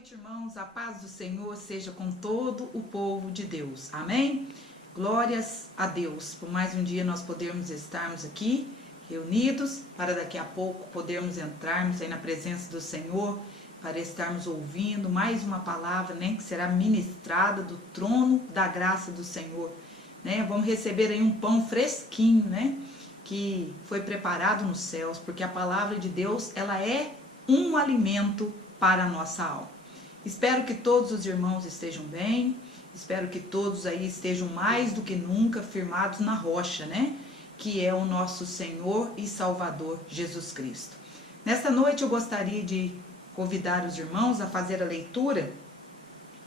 noite, irmãos. A paz do Senhor seja com todo o povo de Deus. Amém? Glórias a Deus. Por mais um dia nós podermos estarmos aqui reunidos, para daqui a pouco podermos entrarmos aí na presença do Senhor, para estarmos ouvindo mais uma palavra, né, que será ministrada do trono da graça do Senhor, né? Vamos receber aí um pão fresquinho, né, que foi preparado nos céus, porque a palavra de Deus, ela é um alimento para a nossa alma. Espero que todos os irmãos estejam bem, espero que todos aí estejam mais do que nunca firmados na rocha, né? Que é o nosso Senhor e Salvador Jesus Cristo. Nesta noite eu gostaria de convidar os irmãos a fazer a leitura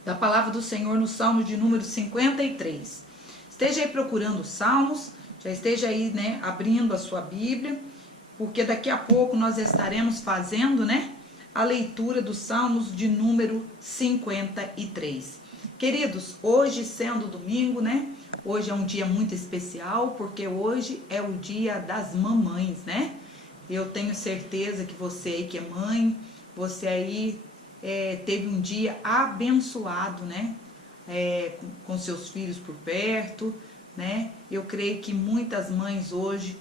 da palavra do Senhor no Salmo de número 53. Esteja aí procurando os Salmos, já esteja aí, né, abrindo a sua Bíblia, porque daqui a pouco nós estaremos fazendo, né, a leitura dos Salmos de número 53. Queridos, hoje sendo domingo, né? Hoje é um dia muito especial, porque hoje é o dia das mamães, né? Eu tenho certeza que você aí que é mãe, você aí teve um dia abençoado, né? Com seus filhos por perto, né? Eu creio que muitas mães hoje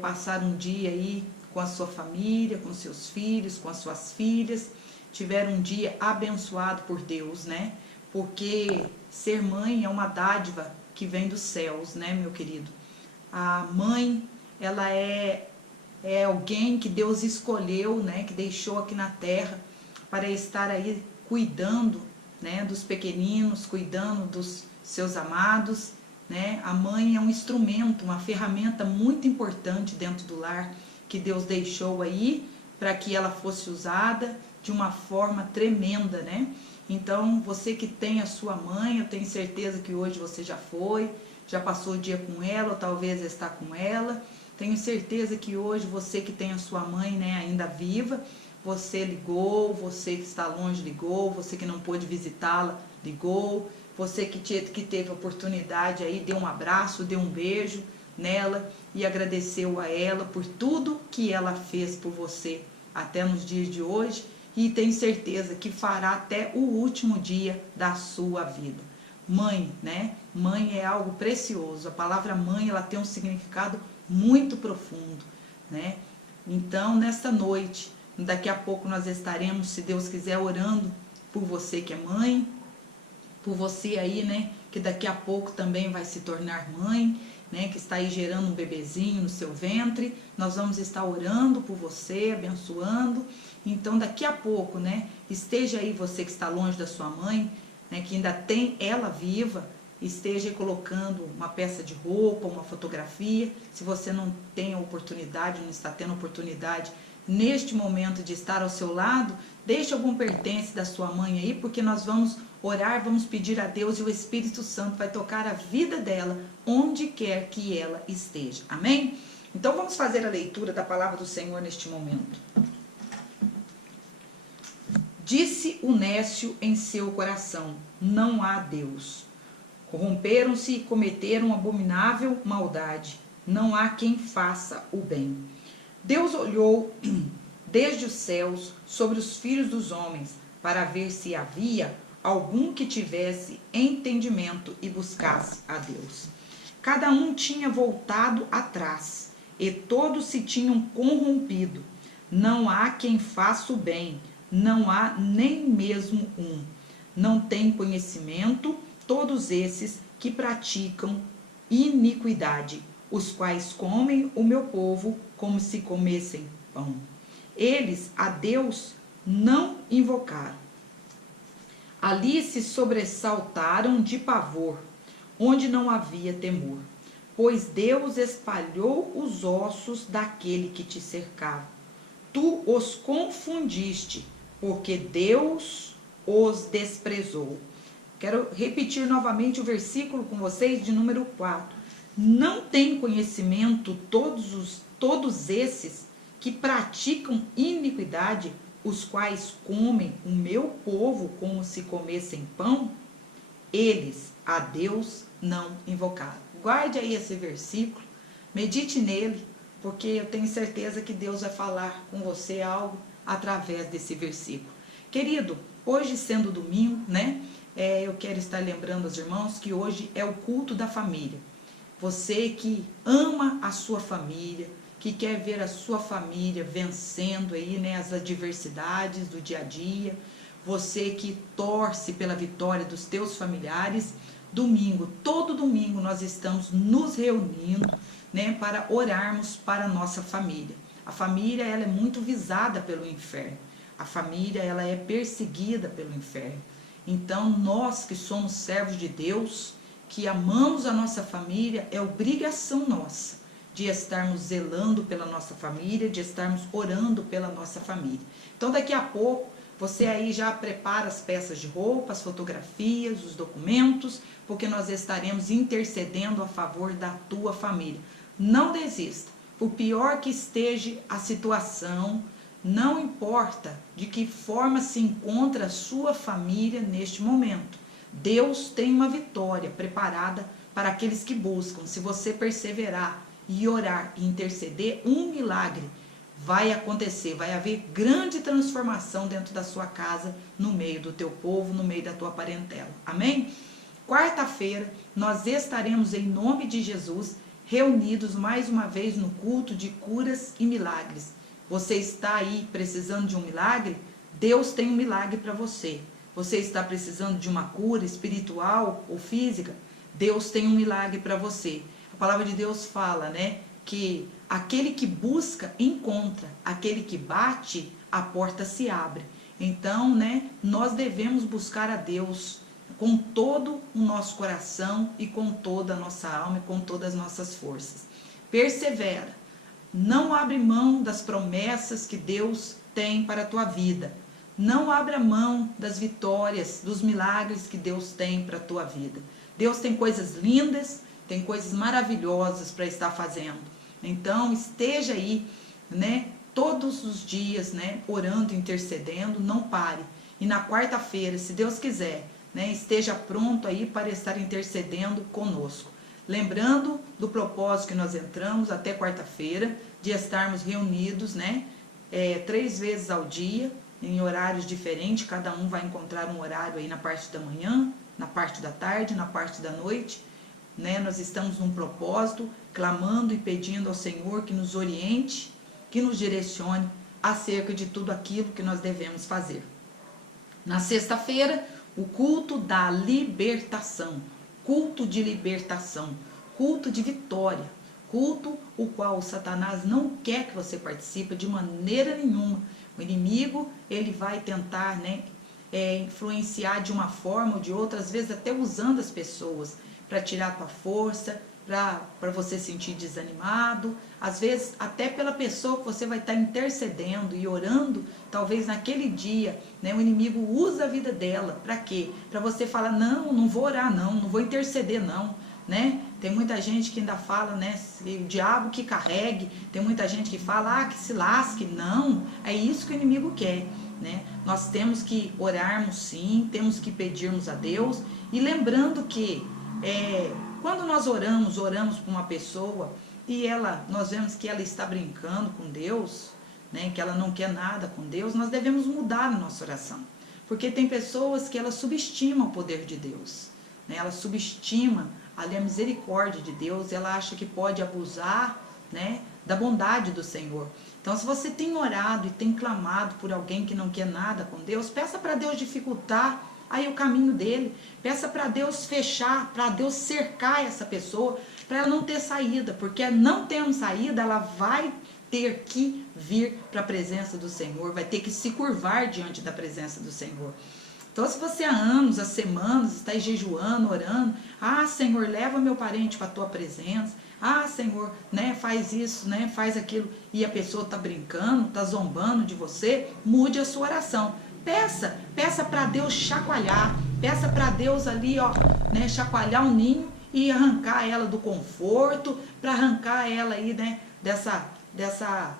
passaram um dia aí com a sua família, com seus filhos, com as suas filhas, tiveram um dia abençoado por Deus, né? Porque ser mãe é uma dádiva que vem dos céus, né, meu querido? A mãe, ela é alguém que Deus escolheu, né, que deixou aqui na terra para estar aí cuidando, né, dos pequeninos, cuidando dos seus amados, né? A mãe é um instrumento, uma ferramenta muito importante dentro do lar, que Deus deixou aí para que ela fosse usada de uma forma tremenda, né? Então, você que tem a sua mãe, eu tenho certeza que hoje você já foi, já passou o dia com ela, ou talvez está com ela. Tenho certeza que hoje você que tem a sua mãe, né, ainda viva, você ligou, você que está longe ligou, você que não pôde visitá-la ligou, você que teve a oportunidade aí, deu um abraço, deu um beijo nela e agradeceu a ela por tudo que ela fez por você até nos dias de hoje, e tenho certeza que fará até o último dia da sua vida. Mãe, né? Mãe é algo precioso. A palavra mãe, ela tem um significado muito profundo, né? Então, nesta noite, daqui a pouco nós estaremos, se Deus quiser, orando por você que é mãe, por você aí, né, que daqui a pouco também vai se tornar mãe, né, que está aí gerando um bebezinho no seu ventre. Nós vamos estar orando por você, abençoando. Então, daqui a pouco, né, esteja aí você que está longe da sua mãe, né, que ainda tem ela viva, esteja colocando uma peça de roupa, uma fotografia. Se você não tem a oportunidade, não está tendo oportunidade neste momento de estar ao seu lado, deixe algum pertence da sua mãe aí, porque nós vamos orar, vamos pedir a Deus e o Espírito Santo vai tocar a vida dela onde quer que ela esteja. Amém? Então vamos fazer a leitura da palavra do Senhor neste momento. Disse o nécio em seu coração: não há Deus. Corromperam-se e cometeram abominável maldade. Não há quem faça o bem. Deus olhou desde os céus sobre os filhos dos homens, para ver se havia algum que tivesse entendimento e buscasse a Deus. Cada um tinha voltado atrás, e todos se tinham corrompido. Não há quem faça o bem, não há nem mesmo um. Não tem conhecimento todos esses que praticam iniquidade, os quais comem o meu povo como se comessem pão. Eles a Deus não invocaram. Ali se sobressaltaram de pavor, onde não havia temor, pois Deus espalhou os ossos daquele que te cercava. Tu os confundiste, porque Deus os desprezou. Quero repetir novamente o versículo com vocês de número 4. Não tem conhecimento todos esses que praticam iniquidade, os quais comem o meu povo como se comessem pão? Eles a Deus não invocaram. Guarde aí esse versículo, medite nele, porque eu tenho certeza que Deus vai falar com você algo através desse versículo. Querido, Hoje, sendo domingo, né? Eu quero estar lembrando aos irmãos que hoje é o culto da família. Você que ama a sua família, que quer ver a sua família vencendo aí, né, as adversidades do dia a dia, você que torce pela vitória dos teus familiares, domingo, todo domingo nós estamos nos reunindo, né, para orarmos para a nossa família. A família, ela é muito visada pelo inferno. A família, ela é perseguida pelo inferno. Então, nós que somos servos de Deus, que amamos a nossa família, é obrigação nossa de estarmos zelando pela nossa família, de estarmos orando pela nossa família. Então, daqui a pouco, você aí já prepara as peças de roupa, as fotografias, os documentos, porque nós estaremos intercedendo a favor da tua família. Não desista. Por pior que esteja a situação, não importa de que forma se encontra a sua família neste momento. Deus tem uma vitória preparada para aqueles que buscam. Se você perseverar e orar e interceder, um milagre vai acontecer, vai haver grande transformação dentro da sua casa, no meio do teu povo, no meio da tua parentela. Amém? Quarta-feira, nós estaremos em nome de Jesus, reunidos mais uma vez no culto de curas e milagres. Você está aí precisando de um milagre? Deus tem um milagre para você. Você está precisando de uma cura espiritual ou física? Deus tem um milagre para você. A palavra de Deus fala, né, que aquele que busca, encontra. Aquele que bate, a porta se abre. Então, né, nós devemos buscar a Deus com todo o nosso coração e com toda a nossa alma e com todas as nossas forças. Persevera. Não abre mão das promessas que Deus tem para a tua vida. Não abra mão das vitórias, dos milagres que Deus tem para a tua vida. Deus tem coisas lindas, tem coisas maravilhosas para estar fazendo. Então, esteja aí, né, todos os dias, né, orando, intercedendo, não pare. E na quarta-feira, se Deus quiser, né, esteja pronto aí para estar intercedendo conosco. Lembrando do propósito que nós entramos até quarta-feira, de estarmos reunidos, né, 3 vezes ao dia, em horários diferentes, cada um vai encontrar um horário aí na parte da manhã, na parte da tarde, na parte da noite, né? Nós estamos num propósito, clamando e pedindo ao Senhor que nos oriente, que nos direcione acerca de tudo aquilo que nós devemos fazer. Na sexta-feira, o culto da libertação, culto de libertação, culto de vitória, culto o qual o Satanás não quer que você participe de maneira nenhuma. O inimigo, ele vai tentar, né, influenciar de uma forma ou de outra, às vezes até usando as pessoas para tirar a tua força, para você sentir desanimado, às vezes até pela pessoa que você vai estar intercedendo e orando, talvez naquele dia, né, o inimigo usa a vida dela, para quê? Para você falar, não vou orar não vou interceder não, né? Tem muita gente que ainda fala, né, o diabo que carregue, tem muita gente que fala, que se lasque, não, é isso que o inimigo quer, né? Nós temos que orarmos sim, temos que pedirmos a Deus, e lembrando que quando nós oramos para uma pessoa e nós vemos que ela está brincando com Deus, né, que ela não quer nada com Deus, nós devemos mudar a nossa oração. Porque tem pessoas que elas subestimam o poder de Deus, né, ela subestima ali a misericórdia de Deus, ela acha que pode abusar, né, da bondade do Senhor. Então, se você tem orado e tem clamado por alguém que não quer nada com Deus, peça para Deus dificultar aí o caminho dele, peça para Deus fechar, para Deus cercar essa pessoa, para ela não ter saída, porque não tendo saída, ela vai ter que vir para a presença do Senhor, vai ter que se curvar diante da presença do Senhor. Então, se você há anos, há semanas, está jejuando, orando, Senhor, leva meu parente para a tua presença, Senhor, né, faz isso, né, faz aquilo, e a pessoa está brincando, está zombando de você, mude a sua oração. Peça para Deus chacoalhar, peça para Deus ali, né, chacoalhar o ninho e arrancar ela do conforto, para arrancar ela aí, né, dessa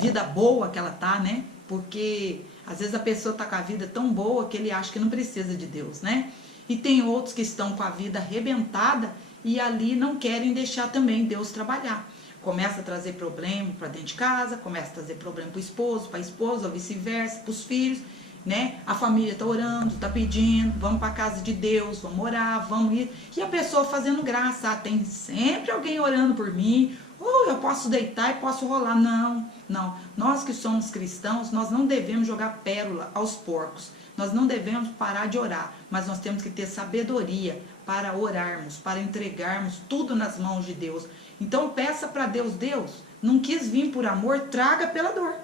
vida boa que ela tá, né? Porque às vezes a pessoa tá com a vida tão boa que ele acha que não precisa de Deus, né? E tem outros que estão com a vida arrebentada e ali não querem deixar também Deus trabalhar. Começa a trazer problema para dentro de casa, começa a trazer problema para o esposo, para a esposa, ou vice-versa, para os filhos. né? A família está orando, está pedindo, vamos para a casa de Deus, vamos orar, vamos ir. E a pessoa fazendo graça, tem sempre alguém orando por mim, eu posso deitar e posso rolar. Não, não. Nós que somos cristãos, nós não devemos jogar pérola aos porcos. Nós não devemos parar de orar, mas nós temos que ter sabedoria para orarmos, para entregarmos tudo nas mãos de Deus. Então peça para Deus, Deus, não quis vir por amor, traga pela dor.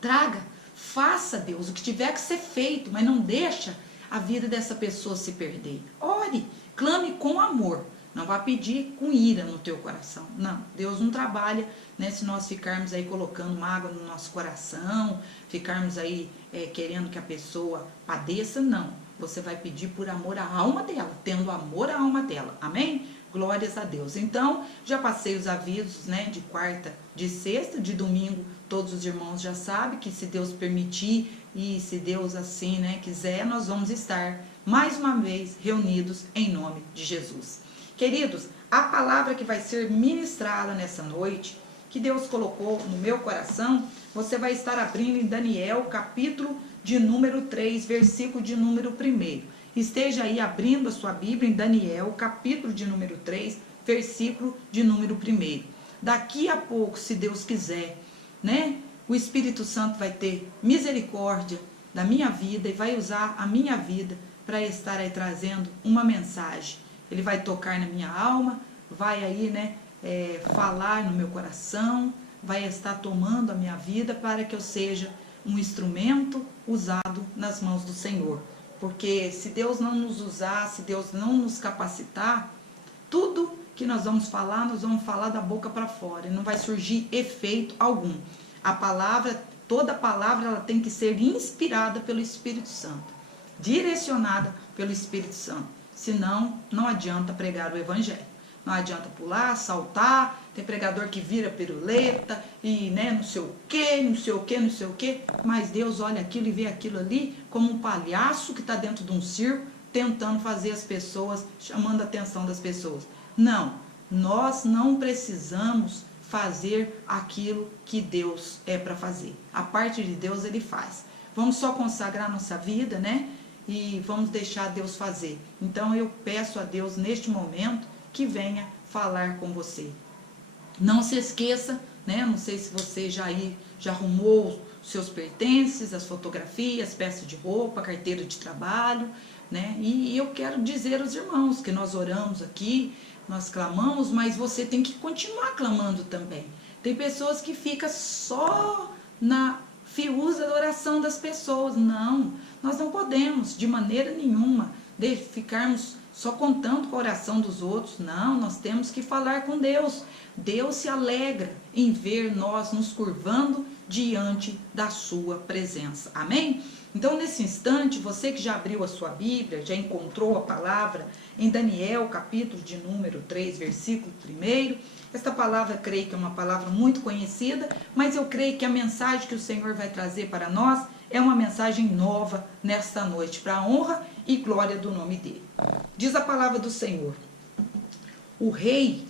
Traga, faça, Deus, o que tiver que ser feito, mas não deixa a vida dessa pessoa se perder. Ore, clame com amor. Não vá pedir com ira no teu coração. Não, Deus não trabalha, né, se nós ficarmos aí colocando mágoa no nosso coração, ficarmos aí querendo que a pessoa padeça, não. Você vai pedir por amor à alma dela, tendo amor à alma dela. Amém? Glórias a Deus. Então, já passei os avisos, né, de quarta, de sexta, de domingo, todos os irmãos já sabem que se Deus permitir e se Deus assim, né, quiser, nós vamos estar mais uma vez reunidos em nome de Jesus. Queridos, a palavra que vai ser ministrada nessa noite, que Deus colocou no meu coração, você vai estar abrindo em Daniel, capítulo de número 3, versículo de número 1. Esteja aí abrindo a sua Bíblia em Daniel, capítulo de número 3, versículo de número 1. Daqui a pouco, se Deus quiser, né, o Espírito Santo vai ter misericórdia da minha vida e vai usar a minha vida para estar aí trazendo uma mensagem. Ele vai tocar na minha alma, vai aí, né, falar no meu coração, vai estar tomando a minha vida para que eu seja um instrumento usado nas mãos do Senhor. Porque se Deus não nos usar, se Deus não nos capacitar, tudo que nós vamos falar da boca para fora. E não vai surgir efeito algum. A palavra, toda palavra, ela tem que ser inspirada pelo Espírito Santo. Direcionada pelo Espírito Santo. Senão, não adianta pregar o evangelho. Não adianta pular, saltar, tem pregador que vira piruleta e, né, não sei o quê, não sei o quê, não sei o quê. Mas Deus olha aquilo e vê aquilo ali como um palhaço que está dentro de um circo, tentando fazer as pessoas, chamando a atenção das pessoas. Não, nós não precisamos fazer aquilo que Deus é para fazer. A parte de Deus Ele faz. Vamos só consagrar nossa vida, né? E vamos deixar Deus fazer. Então eu peço a Deus neste momento que venha falar com você. Não se esqueça, né? Não sei se você já arrumou os seus pertences, as fotografias, peças de roupa, carteira de trabalho, né? E eu quero dizer aos irmãos que nós oramos aqui, nós clamamos, mas você tem que continuar clamando também. Tem pessoas que ficam só na fiusa da oração das pessoas. Não, nós não podemos de maneira nenhuma ficarmos só contando com a oração dos outros. Não, nós temos que falar com Deus. Deus se alegra em ver nós nos curvando diante da sua presença. Amém? Então, nesse instante, você que já abriu a sua Bíblia, já encontrou a palavra em Daniel, capítulo de número 3, versículo 1. Esta palavra, creio que é uma palavra muito conhecida, mas eu creio que a mensagem que o Senhor vai trazer para nós é uma mensagem nova nesta noite, para a honra e glória do nome dele. Diz a palavra do Senhor: o rei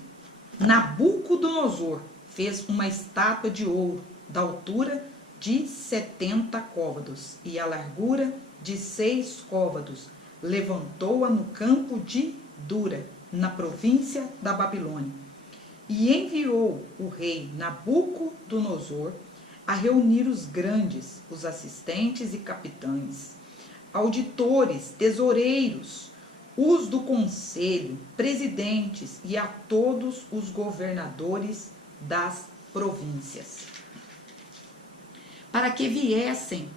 Nabucodonosor fez uma estátua de ouro da altura de 70 côvados e a largura de 6 côvados. Levantou-a no campo de Dura, na província da Babilônia. E enviou o rei Nabucodonosor a reunir os grandes, os assistentes e capitães, auditores, tesoureiros, os do conselho, presidentes e a todos os governadores das províncias, para que viessem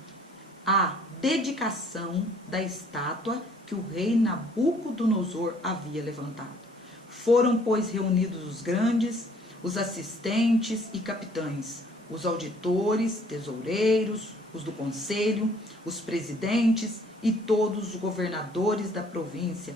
à dedicação da estátua que o rei Nabucodonosor havia levantado. Foram, pois, reunidos os grandes, os assistentes e capitães, os auditores, tesoureiros, os do conselho, os presidentes e todos os governadores da província,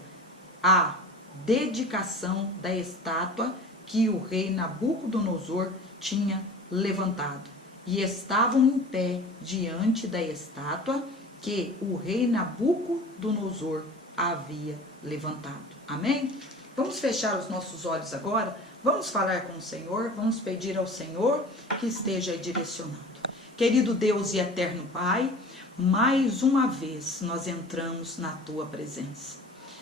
à dedicação da estátua que o rei Nabucodonosor tinha levantado. E estavam em pé diante da estátua que o rei Nabucodonosor havia levantado. Amém? Vamos fechar os nossos olhos agora, vamos falar com o Senhor, vamos pedir ao Senhor que esteja aí direcionando. Querido Deus e eterno Pai, mais uma vez nós entramos na tua presença.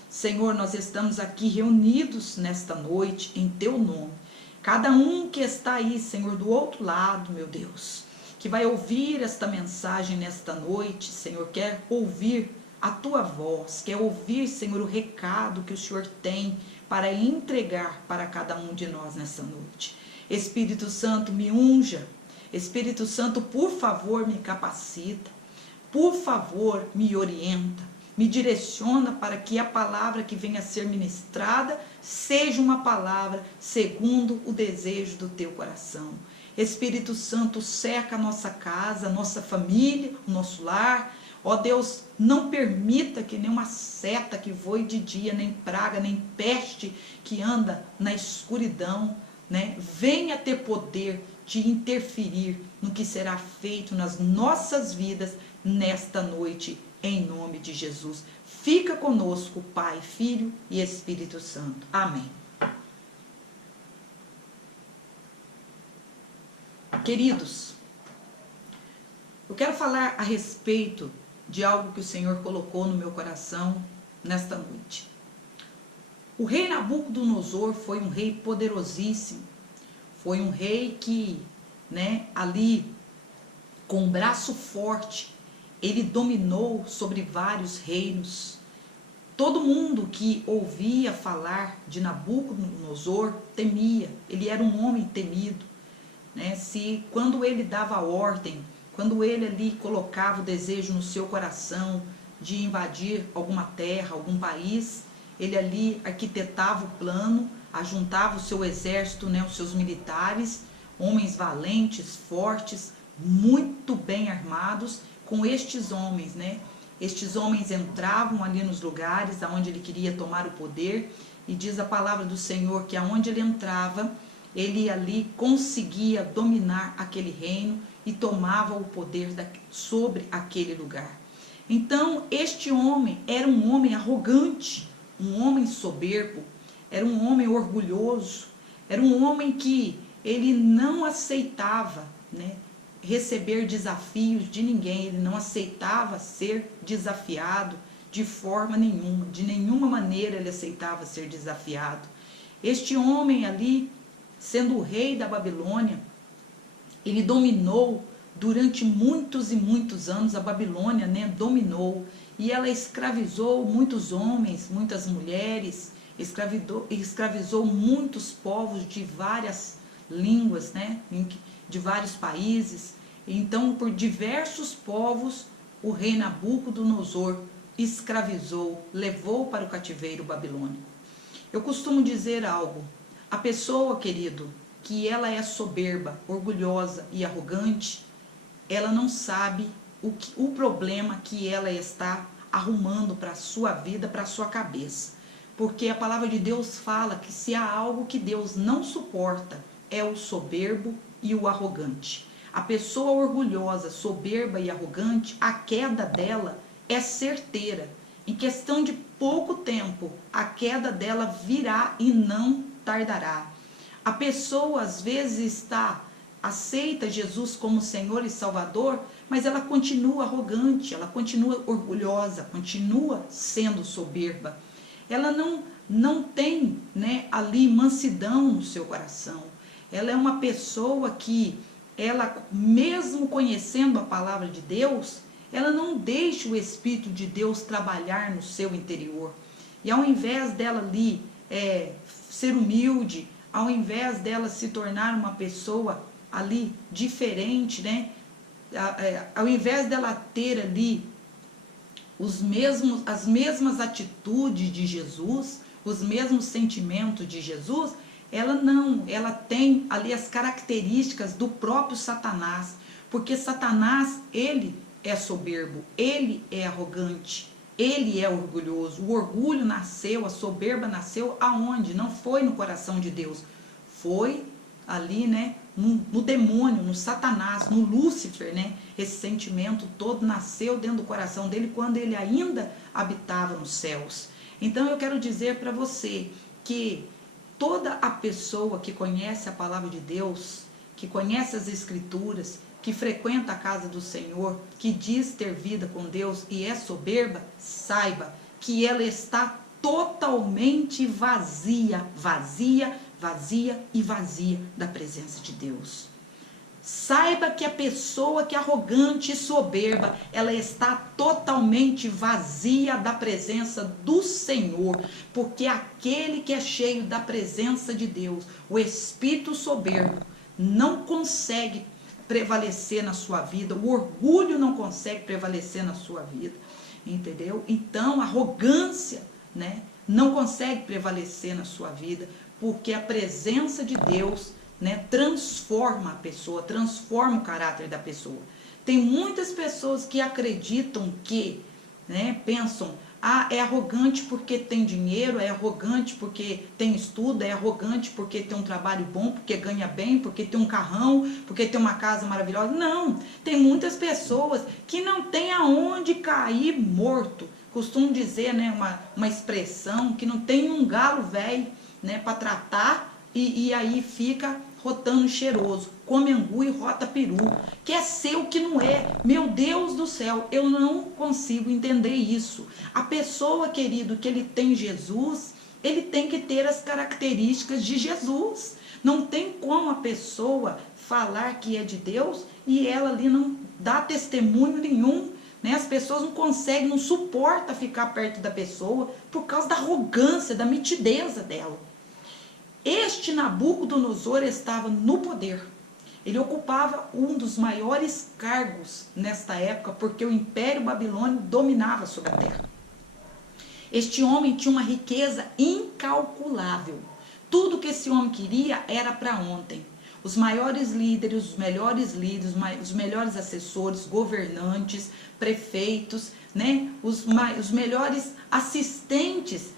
Senhor, nós estamos aqui reunidos nesta noite em teu nome. Cada um que está aí, Senhor, do outro lado, meu Deus, que vai ouvir esta mensagem nesta noite, Senhor, quer ouvir a tua voz, quer ouvir, Senhor, o recado que o Senhor tem para entregar para cada um de nós nessa noite. Espírito Santo, me unja. Espírito Santo, por favor, me capacita. Por favor, me orienta. Me direciona para que a palavra que venha a ser ministrada seja uma palavra segundo o desejo do teu coração. Espírito Santo, cerca a nossa casa, a nossa família, o nosso lar. Ó Deus, não permita que nenhuma seta que voe de dia, nem praga, nem peste que anda na escuridão, né, venha ter poder de interferir no que será feito nas nossas vidas nesta noite, em nome de Jesus. Fica conosco, Pai, Filho e Espírito Santo. Amém. Queridos, eu quero falar a respeito de algo que o Senhor colocou no meu coração nesta noite. O rei Nabucodonosor foi um rei poderosíssimo, foi um rei que, ali, com um braço forte, ele dominou sobre vários reinos. Todo mundo que ouvia falar de Nabucodonosor temia, ele era um homem temido. Quando ele dava ordem, quando ele ali colocava o desejo no seu coração de invadir alguma terra, algum país, ele ali arquitetava o plano, ajuntava o seu exército, os seus militares, homens valentes, fortes, muito bem armados. Com estes homens, estes homens entravam ali nos lugares aonde ele queria tomar o poder, e diz a palavra do Senhor que aonde ele entrava, ele ali conseguia dominar aquele reino e tomava o poder sobre aquele lugar. Então, este homem era um homem arrogante, um homem soberbo, era um homem orgulhoso, era um homem que ele não aceitava, receber desafios de ninguém, ele não aceitava ser desafiado de forma nenhuma, de nenhuma maneira ele aceitava ser desafiado. Este homem ali, sendo o rei da Babilônia, ele dominou durante muitos e muitos anos. A Babilônia, dominou, e ela escravizou muitos homens, muitas mulheres, escravizou muitos povos de várias línguas, de vários países. Então, por diversos povos, o rei Nabucodonosor escravizou, levou para o cativeiro babilônico. Eu costumo dizer algo: a pessoa, querido, que ela é soberba, orgulhosa e arrogante, ela não sabe o problema que ela está arrumando para a sua vida, para a sua cabeça. Porque a palavra de Deus fala que se há algo que Deus não suporta, é o soberbo e o arrogante. A pessoa orgulhosa, soberba e arrogante, a queda dela é certeira. Em questão de pouco tempo, a queda dela virá e não tardará. A pessoa às vezes aceita Jesus como Senhor e Salvador, mas ela continua arrogante, ela continua orgulhosa, continua sendo soberba. Ela não tem, ali mansidão no seu coração. Ela é uma pessoa que, ela mesmo conhecendo a palavra de Deus, ela não deixa o Espírito de Deus trabalhar no seu interior. E ao invés dela ali ser humilde, ao invés dela se tornar uma pessoa ali diferente, ao invés dela ter ali as mesmas atitudes de Jesus, os mesmos sentimentos de Jesus, ela tem ali as características do próprio Satanás, porque Satanás, ele é soberbo, ele é arrogante, ele é orgulhoso. O orgulho nasceu, a soberba nasceu aonde? Não foi no coração de Deus, foi ali, no demônio, no Satanás, no Lúcifer, Esse sentimento todo nasceu dentro do coração dele quando ele ainda habitava nos céus. Então eu quero dizer para você que toda a pessoa que conhece a palavra de Deus, que conhece as Escrituras, que frequenta a casa do Senhor, que diz ter vida com Deus e é soberba, saiba que ela está totalmente vazia, vazia, vazia e vazia da presença de Deus. Saiba que a pessoa que é arrogante e soberba, ela está totalmente vazia da presença do Senhor, porque aquele que é cheio da presença de Deus, o espírito soberbo, não consegue prevalecer na sua vida, o orgulho não consegue prevalecer na sua vida, entendeu? Então, a arrogância, né, não consegue prevalecer na sua vida, porque a presença de Deus, né, transforma a pessoa, transforma o caráter da pessoa. Tem muitas pessoas que acreditam que, né, pensam, é arrogante porque tem dinheiro, é arrogante porque tem estudo, é arrogante porque tem um trabalho bom, porque ganha bem, porque tem um carrão, porque tem uma casa maravilhosa. Não, tem muitas pessoas que não tem aonde cair morto. Costumo dizer, né, uma expressão, que não tem um galo velho, né, para tratar, e aí fica rotando cheiroso, come angu e rota peru, quer ser o que não é. Meu Deus do céu, eu não consigo entender isso. A pessoa, querido, que ele tem Jesus, ele tem que ter as características de Jesus. Não tem como a pessoa falar que é de Deus e ela ali não dá testemunho nenhum, né? As pessoas não conseguem, não suportam ficar perto da pessoa por causa da arrogância, da mitideza dela. Este Nabucodonosor estava no poder. Ele ocupava um dos maiores cargos nesta época, porque o Império Babilônico dominava sobre a terra. Este homem tinha uma riqueza incalculável. Tudo que esse homem queria era para ontem. Os maiores líderes, os melhores assessores, governantes, prefeitos, né? Os melhores assistentes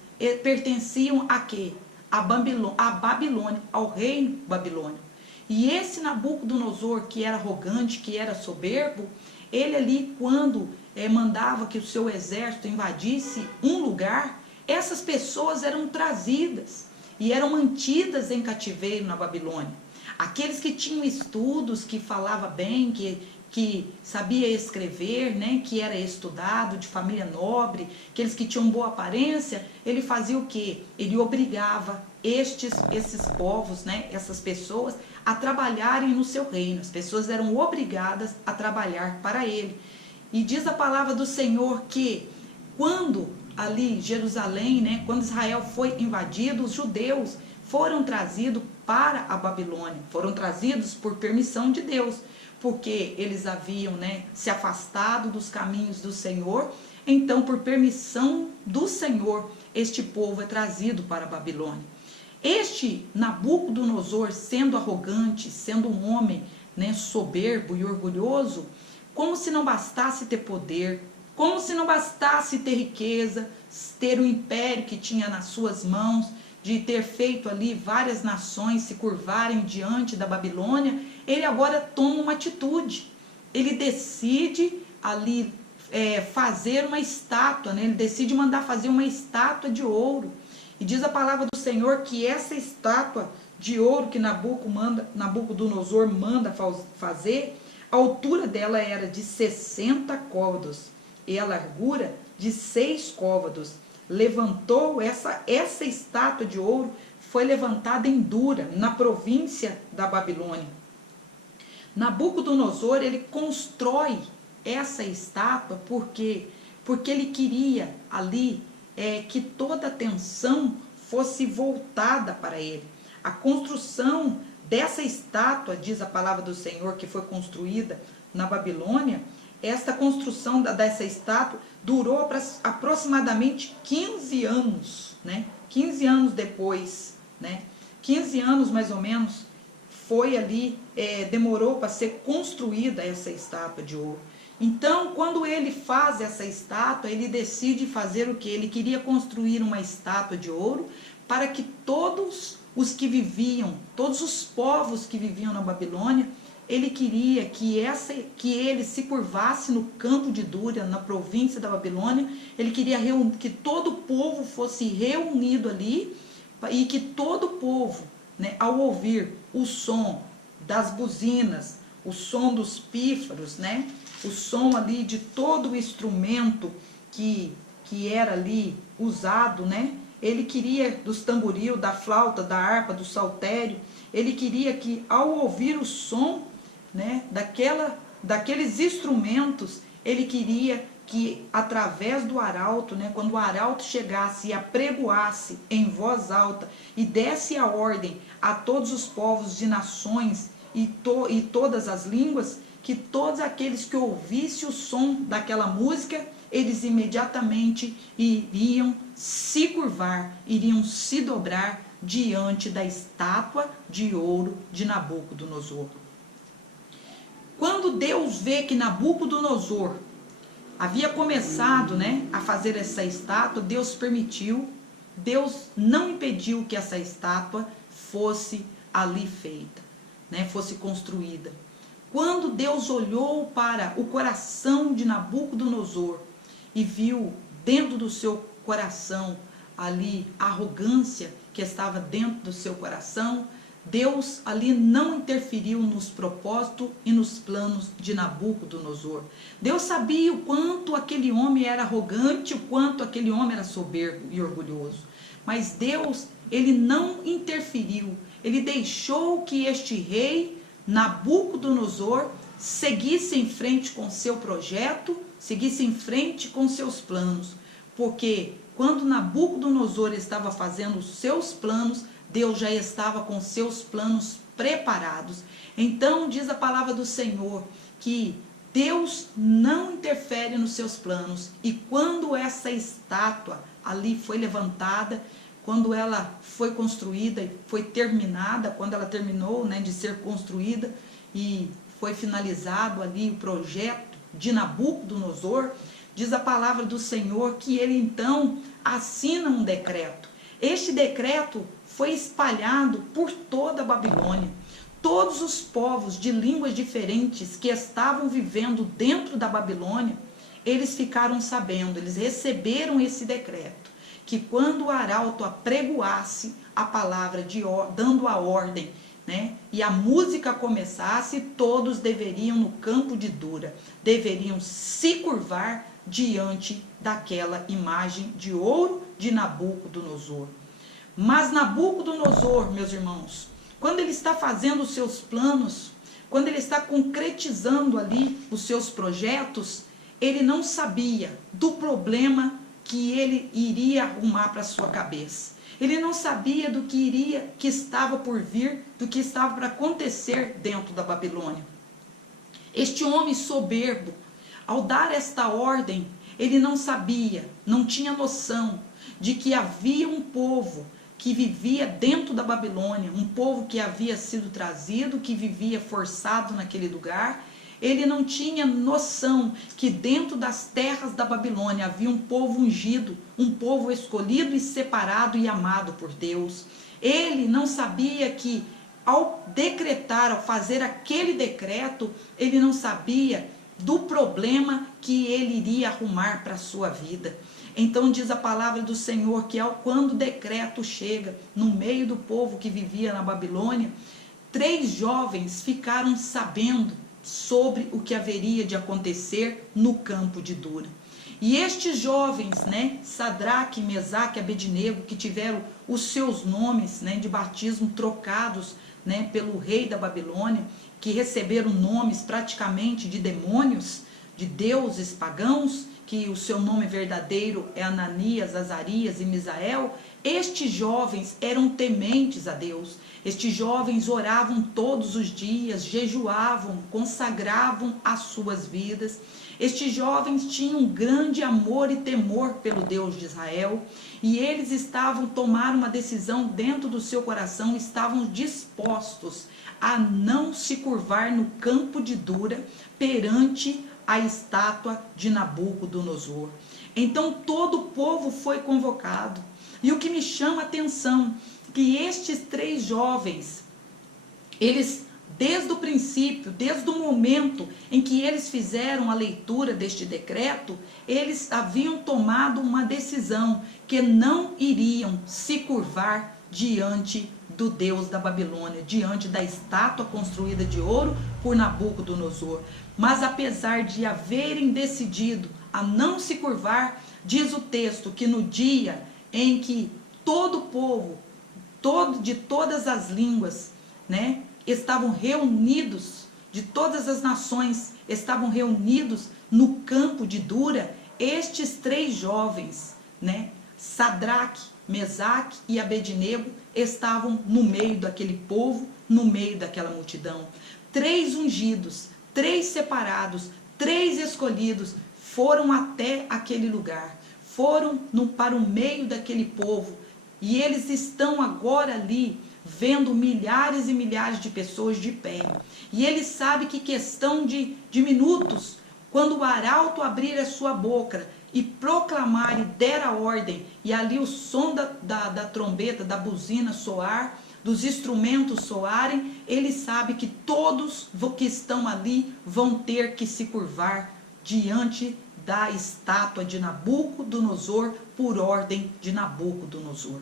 pertenciam a quê? A Babilônia, ao reino babilônico. E esse Nabucodonosor, que era arrogante, que era soberbo, ele ali, quando mandava que o seu exército invadisse um lugar, essas pessoas eram trazidas e eram mantidas em cativeiro na Babilônia. Aqueles que tinham estudos, que falava bem, que sabia escrever, né, que era estudado, de família nobre, aqueles que tinham boa aparência, ele fazia o quê? Ele obrigava esses povos, né, essas pessoas, a trabalharem no seu reino. As pessoas eram obrigadas a trabalhar para ele. E diz a palavra do Senhor que quando ali Jerusalém, né, quando Israel foi invadido, os judeus foram trazidos para a Babilônia, foram trazidos por permissão de Deus, porque eles haviam, né, se afastado dos caminhos do Senhor. Então, por permissão do Senhor, este povo é trazido para a Babilônia. Este Nabucodonosor, sendo arrogante, sendo um homem, né, soberbo e orgulhoso, como se não bastasse ter poder, como se não bastasse ter riqueza, ter o império que tinha nas suas mãos, de ter feito ali várias nações se curvarem diante da Babilônia, ele agora toma uma atitude. Ele decide ali fazer uma estátua, né? Ele decide mandar fazer uma estátua de ouro. E diz a palavra do Senhor que essa estátua de ouro que Nabucodonosor manda fazer, a altura dela era de 60 côvados e a largura de 6 côvados. Levantou essa estátua de ouro, foi levantada em Dura, na província da Babilônia. Nabucodonosor, ele constrói essa estátua porque ele queria ali que toda a atenção fosse voltada para ele. A construção dessa estátua, diz a palavra do Senhor, que foi construída na Babilônia, esta construção dessa estátua durou aproximadamente 15 anos, né? 15 anos depois, né? 15 anos mais ou menos, foi ali, demorou para ser construída essa estátua de ouro. Então, quando ele faz essa estátua, ele decide fazer o que? Ele queria construir uma estátua de ouro para que todos os que viviam, todos os povos que viviam na Babilônia, ele queria que ele se curvasse no campo de Dura, na província da Babilônia. Ele queria que todo o povo fosse reunido ali e que todo o povo, né, ao ouvir o som das buzinas, o som dos pífaros, né? O som ali de todo o instrumento que era ali usado, né? Ele queria dos tamboril, da flauta, da harpa, do saltério. Ele queria que ao ouvir o som, né, daqueles instrumentos, ele queria que através do arauto, né, quando o arauto chegasse e apregoasse em voz alta e desse a ordem a todos os povos de nações e todas as línguas, que todos aqueles que ouvissem o som daquela música, eles imediatamente iriam se curvar, iriam se dobrar diante da estátua de ouro de Nabucodonosor. Quando Deus vê que Nabucodonosor havia começado, né, a fazer essa estátua, Deus permitiu, Deus não impediu que essa estátua fosse ali feita, né, fosse construída. Quando Deus olhou para o coração de Nabucodonosor e viu dentro do seu coração ali a arrogância que estava dentro do seu coração, Deus ali não interferiu nos propósitos e nos planos de Nabucodonosor. Deus sabia o quanto aquele homem era arrogante, o quanto aquele homem era soberbo e orgulhoso. Mas Deus, ele não interferiu. Ele deixou que este rei, Nabucodonosor, seguisse em frente com seu projeto, seguisse em frente com seus planos. Porque quando Nabucodonosor estava fazendo os seus planos, Deus já estava com seus planos preparados. Então diz a palavra do Senhor que Deus não interfere nos seus planos. E quando essa estátua ali foi levantada, quando ela foi construída e foi terminada, quando ela terminou, né, de ser construída e foi finalizado ali o projeto de Nabucodonosor, diz a palavra do Senhor que ele então assina um decreto. Este decreto foi espalhado por toda a Babilônia. Todos os povos de línguas diferentes que estavam vivendo dentro da Babilônia, eles ficaram sabendo, eles receberam esse decreto, que quando o arauto apregoasse a palavra, dando a ordem, né, e a música começasse, todos deveriam no campo de Dura, deveriam se curvar diante daquela imagem de ouro de Nabucodonosor. Mas Nabucodonosor, meus irmãos, quando ele está fazendo os seus planos, quando ele está concretizando ali os seus projetos, ele não sabia do problema que ele iria arrumar para a sua cabeça. Ele não sabia do que estava por vir, do que estava para acontecer dentro da Babilônia. Este homem soberbo, ao dar esta ordem, ele não sabia, não tinha noção de que havia um povo que vivia dentro da Babilônia, um povo que havia sido trazido, que vivia forçado naquele lugar. Ele não tinha noção que dentro das terras da Babilônia havia um povo ungido, um povo escolhido e separado e amado por Deus. Ele não sabia que ao decretar, ao fazer aquele decreto, ele não sabia do problema que ele iria arrumar para a sua vida. Então diz a palavra do Senhor que quando o decreto chega no meio do povo que vivia na Babilônia, 3 jovens ficaram sabendo sobre o que haveria de acontecer no campo de Dura. E estes jovens, né, Sadraque, Mesaque e Abednego, que tiveram os seus nomes, né, de batismo trocados, né, pelo rei da Babilônia, que receberam nomes praticamente de demônios, de deuses pagãos, que o seu nome verdadeiro é Ananias, Azarias e Misael, estes jovens eram tementes a Deus. Estes jovens oravam todos os dias, jejuavam, consagravam as suas vidas. Estes jovens tinham um grande amor e temor pelo Deus de Israel, e eles tomaram uma decisão dentro do seu coração, estavam dispostos a não se curvar no campo de Dura perante a estátua de Nabucodonosor. Então todo o povo foi convocado. E o que me chama a atenção, que estes 3 jovens, eles, desde o princípio, desde o momento em que eles fizeram a leitura deste decreto, eles haviam tomado uma decisão que não iriam se curvar diante do Deus da Babilônia, diante da estátua construída de ouro por Nabucodonosor. Mas apesar de haverem decidido a não se curvar, diz o texto que no dia em que todo o povo, de todas as línguas, né, estavam reunidos, de todas as nações estavam reunidos no campo de Dura, estes 3 jovens, né, Sadraque, Mesaque e Abednego, estavam no meio daquele povo, no meio daquela multidão. 3 ungidos, 3 separados, 3 escolhidos foram até aquele lugar, foram para o meio daquele povo, e eles estão agora ali vendo milhares e milhares de pessoas de pé. E eles sabem que questão de minutos, quando o arauto abrir a sua boca e proclamar e der a ordem, e ali o som da trombeta, da buzina soar, dos instrumentos soarem, ele sabe que todos que estão ali vão ter que se curvar diante da estátua de Nabucodonosor, por ordem de Nabucodonosor.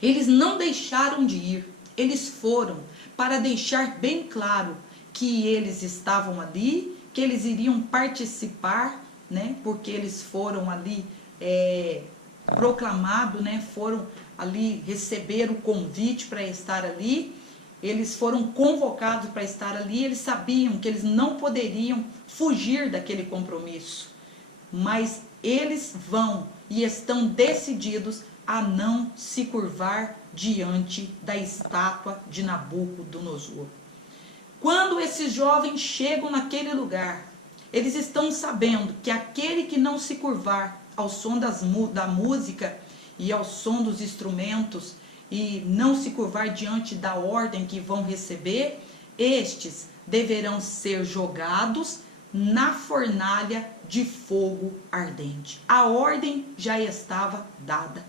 Eles não deixaram de ir, eles foram para deixar bem claro que eles estavam ali, que eles iriam participar, né? Porque eles foram ali proclamados, né? Foram ali receber o convite para estar ali, eles foram convocados para estar ali, eles sabiam que eles não poderiam fugir daquele compromisso, mas eles vão e estão decididos a não se curvar diante da estátua de Nabucodonosor. Quando esses jovens chegam naquele lugar, eles estão sabendo que aquele que não se curvar ao som da música e ao som dos instrumentos e não se curvar diante da ordem que vão receber, estes deverão ser jogados na fornalha de fogo ardente. A ordem já estava dada.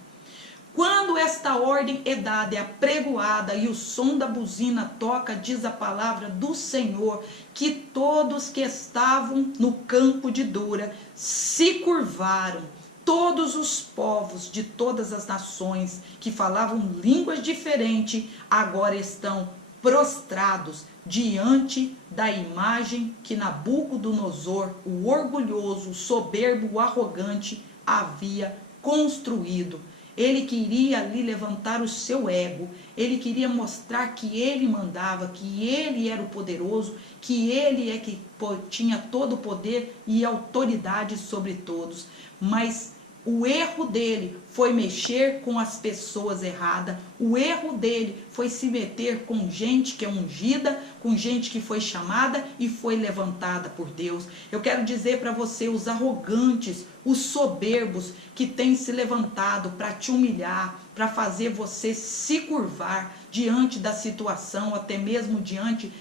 Quando esta ordem é dada, é apregoada e o som da buzina toca, diz a palavra do Senhor, que todos que estavam no campo de Dura se curvaram. Todos os povos de todas as nações que falavam línguas diferentes agora estão prostrados diante da imagem que Nabucodonosor, o orgulhoso, o soberbo, o arrogante, havia construído. Ele queria ali levantar o seu ego, ele queria mostrar que ele mandava, que ele era o poderoso, que ele é que tinha todo o poder e autoridade sobre todos. Mas o erro dele foi mexer com as pessoas erradas, o erro dele foi se meter com gente que é ungida, com gente que foi chamada e foi levantada por Deus. Eu quero dizer para você, os arrogantes, os soberbos que têm se levantado para te humilhar, para fazer você se curvar diante da situação, até mesmo diante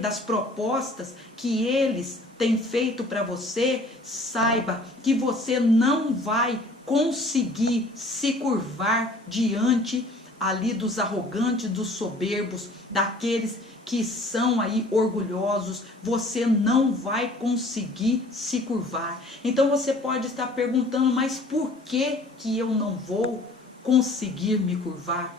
das propostas que eles têm feito para você, saiba que você não vai conseguir se curvar diante ali dos arrogantes, dos soberbos, daqueles que são aí orgulhosos. Você não vai conseguir se curvar. Então você pode estar perguntando, mas por que eu não vou conseguir me curvar?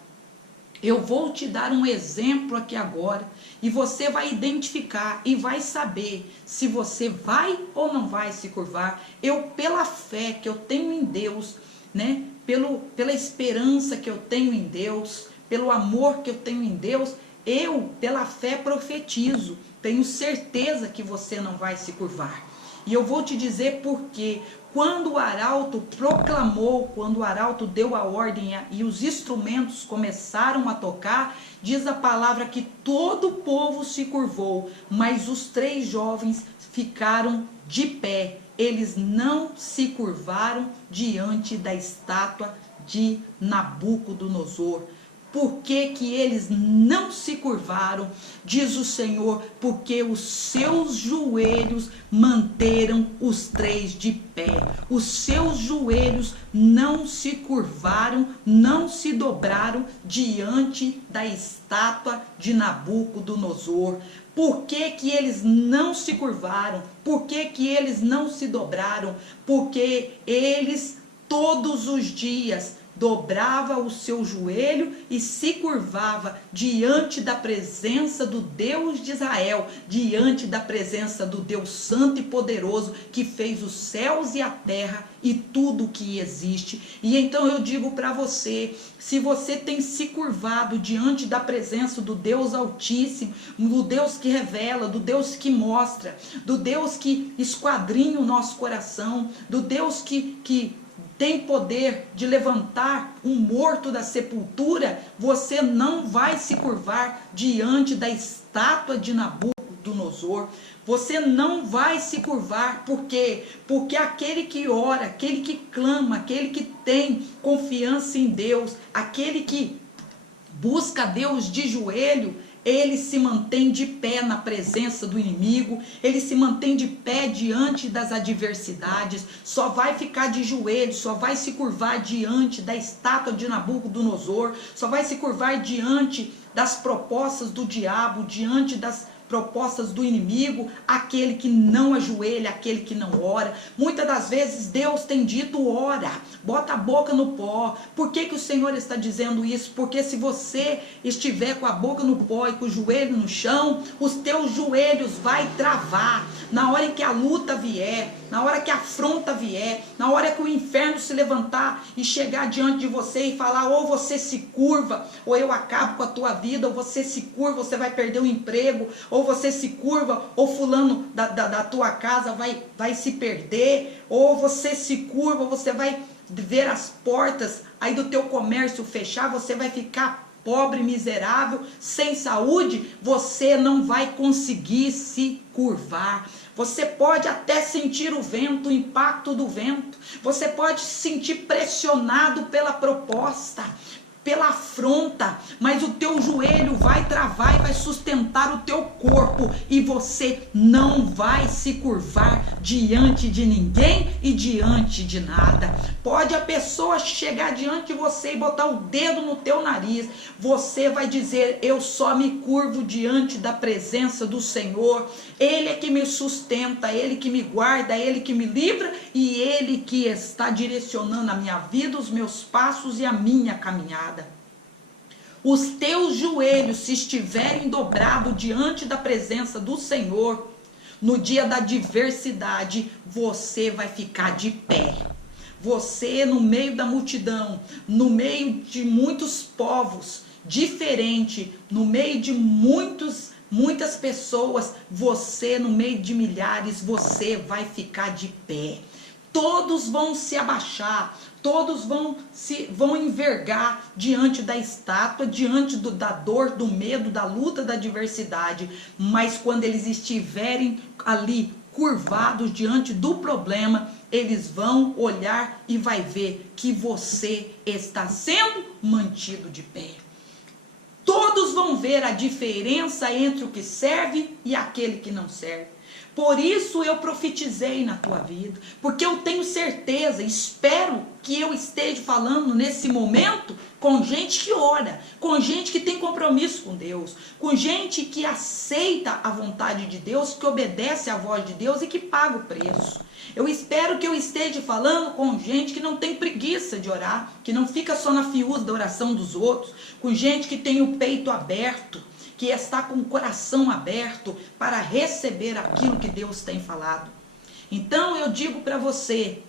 Eu vou te dar um exemplo aqui agora e você vai identificar e vai saber se você vai ou não vai se curvar. Eu, pela fé que eu tenho em Deus, né? Pela esperança que eu tenho em Deus, pelo amor que eu tenho em Deus, eu, pela fé, profetizo. Tenho certeza que você não vai se curvar. E eu vou te dizer por quê. Quando o arauto proclamou, quando o arauto deu a ordem e os instrumentos começaram a tocar, diz a palavra que todo o povo se curvou, mas os 3 jovens ficaram de pé. Eles não se curvaram diante da estátua de Nabucodonosor. Por que eles não se curvaram? Diz o Senhor, porque os seus joelhos manteram os 3 de pé. Os seus joelhos não se curvaram, não se dobraram diante da estátua de Nabucodonosor. Por que eles não se curvaram? Por que eles não se dobraram? Porque eles todos os dias dobrava o seu joelho e se curvava diante da presença do Deus de Israel, diante da presença do Deus Santo e Poderoso, que fez os céus e a terra e tudo que existe. E então eu digo para você, se você tem se curvado diante da presença do Deus Altíssimo, do Deus que revela, do Deus que mostra, do Deus que esquadrinha o nosso coração, do Deus que tem poder de levantar um morto da sepultura, você não vai se curvar diante da estátua de Nabucodonosor. Você não vai se curvar. Por quê? Porque aquele que ora, aquele que clama, aquele que tem confiança em Deus, aquele que busca Deus de joelho, ele se mantém de pé na presença do inimigo, ele se mantém de pé diante das adversidades, só vai ficar de joelhos, só vai se curvar diante da estátua de Nabucodonosor, só vai se curvar diante das propostas do diabo, diante das propostas do inimigo, aquele que não ajoelha, aquele que não ora. Muitas das vezes Deus tem dito: ora, bota a boca no pó. Por que o Senhor está dizendo isso? Porque se você estiver com a boca no pó e com o joelho no chão, os teus joelhos vai travar. Na hora em que a luta vier, na hora que a afronta vier, na hora que o inferno se levantar e chegar diante de você e falar: ou você se curva, ou eu acabo com a tua vida, ou você se curva, você vai perder o emprego, ou você se curva, ou fulano da tua casa vai se perder, ou você se curva, você vai ver as portas aí do teu comércio fechar, você vai ficar pobre, miserável, sem saúde, você não vai conseguir se curvar. Você pode até sentir o vento, o impacto do vento, você pode se sentir pressionado pela proposta, pela afronta, mas o teu joelho vai travar e vai sustentar o teu corpo, e você não vai se curvar diante de ninguém e diante de nada. Pode a pessoa chegar diante de você e botar o dedo no teu nariz, você vai dizer: eu só me curvo diante da presença do Senhor. Ele é que me sustenta, Ele que me guarda, Ele que me livra, e Ele que está direcionando a minha vida, os meus passos e a minha caminhada. Os teus joelhos, se estiverem dobrados diante da presença do Senhor, no dia da adversidade, você vai ficar de pé. Você, no meio da multidão, no meio de muitos povos diferentes, no meio de muitas pessoas, você, no meio de milhares, você vai ficar de pé. Todos vão se abaixar, todos vão envergar diante da estátua, diante da dor, do medo, da luta, da adversidade. Mas quando eles estiverem ali curvados diante do problema, eles vão olhar e vai ver que você está sendo mantido de pé. Todos vão ver a diferença entre o que serve e aquele que não serve. Por isso eu profetizei na tua vida, porque eu tenho certeza, espero que eu esteja falando nesse momento com gente que ora, com gente que tem compromisso com Deus, com gente que aceita a vontade de Deus, que obedece à voz de Deus e que paga o preço. Eu espero que eu esteja falando com gente que não tem preguiça de orar, que não fica só na fiúza da oração dos outros, com gente que tem o peito aberto, que está com o coração aberto para receber aquilo que Deus tem falado. Então eu digo para você,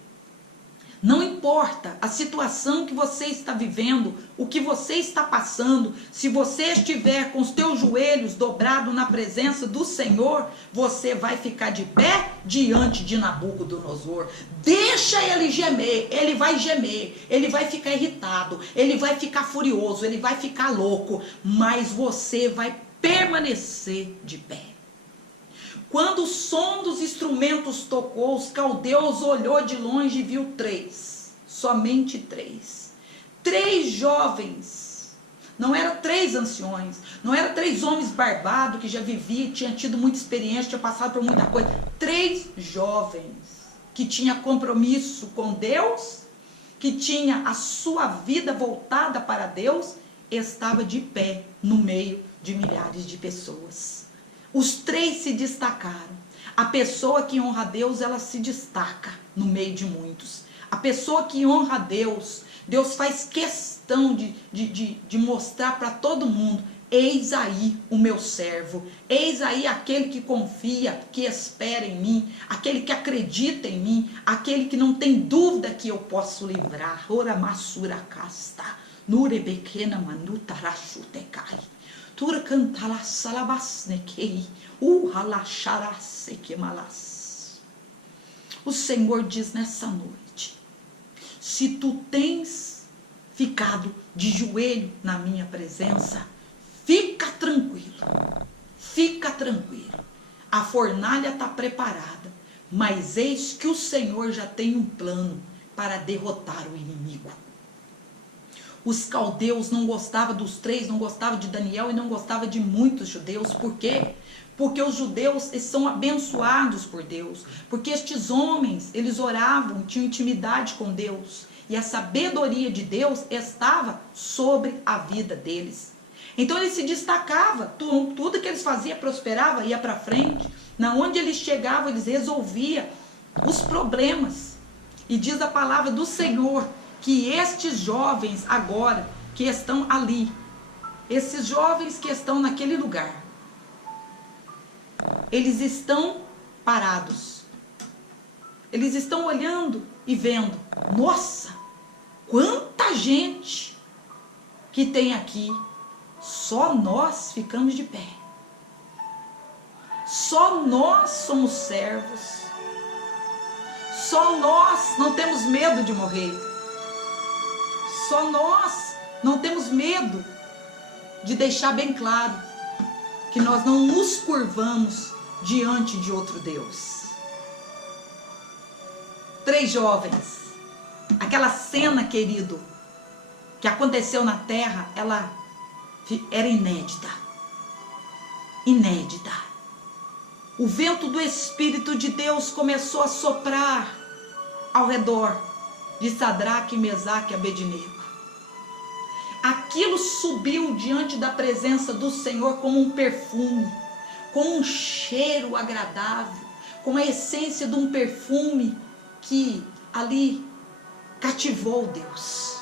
não importa a situação que você está vivendo, o que você está passando, se você estiver com os teus joelhos dobrados na presença do Senhor, você vai ficar de pé diante de Nabucodonosor. Deixa ele gemer, ele vai ficar irritado, ele vai ficar furioso, ele vai ficar louco, mas você vai permanecer de pé. Quando o som dos instrumentos tocou, os caldeus olhou de longe e viu somente três jovens. Não eram 3 anciões, não eram 3 homens barbados que já viviam, tinham tido muita experiência, tinham passado por muita coisa. 3 jovens que tinham compromisso com Deus, que tinha a sua vida voltada para Deus, estava de pé no meio de milhares de pessoas. Os 3 se destacaram. A pessoa que honra a Deus, ela se destaca no meio de muitos. A pessoa que honra a Deus, Deus faz questão de mostrar para todo mundo: eis aí o meu servo, eis aí aquele que confia, que espera em mim, aquele que acredita em mim, aquele que não tem dúvida que eu posso livrar. Ora masura casta, nure pequena manutarachutekai, tura cantala salabasnekei, halacharaseke. O Senhor diz nessa noite: se tu tens ficado de joelho na minha presença, fica tranquilo, fica tranquilo. A fornalha está preparada, mas eis que o Senhor já tem um plano para derrotar o inimigo. Os caldeus não gostavam dos três, não gostavam de Daniel e não gostavam de muitos judeus. Por quê? Porque os judeus são abençoados por Deus. Porque estes homens, eles oravam, tinham intimidade com Deus. E a sabedoria de Deus estava sobre a vida deles. Então eles se destacavam, tudo que eles faziam prosperava, ia para frente. Na onde eles chegavam, eles resolviam os problemas. E diz a palavra do Senhor que estes jovens agora que estão ali, esses jovens que estão naquele lugar, eles estão parados. Eles estão olhando e vendo: nossa, quanta gente que tem aqui. Só nós ficamos de pé. Só nós somos servos. Só nós não temos medo de morrer. Só nós não temos medo de deixar bem claro que nós não nos curvamos diante de outro Deus. 3 jovens. Aquela cena, querido, que aconteceu na terra, ela era inédita. Inédita. O vento do Espírito de Deus começou a soprar ao redor de Sadraque, Mesaque e Abednego. Aquilo subiu diante da presença do Senhor como um perfume, com um cheiro agradável, com a essência de um perfume que ali cativou Deus.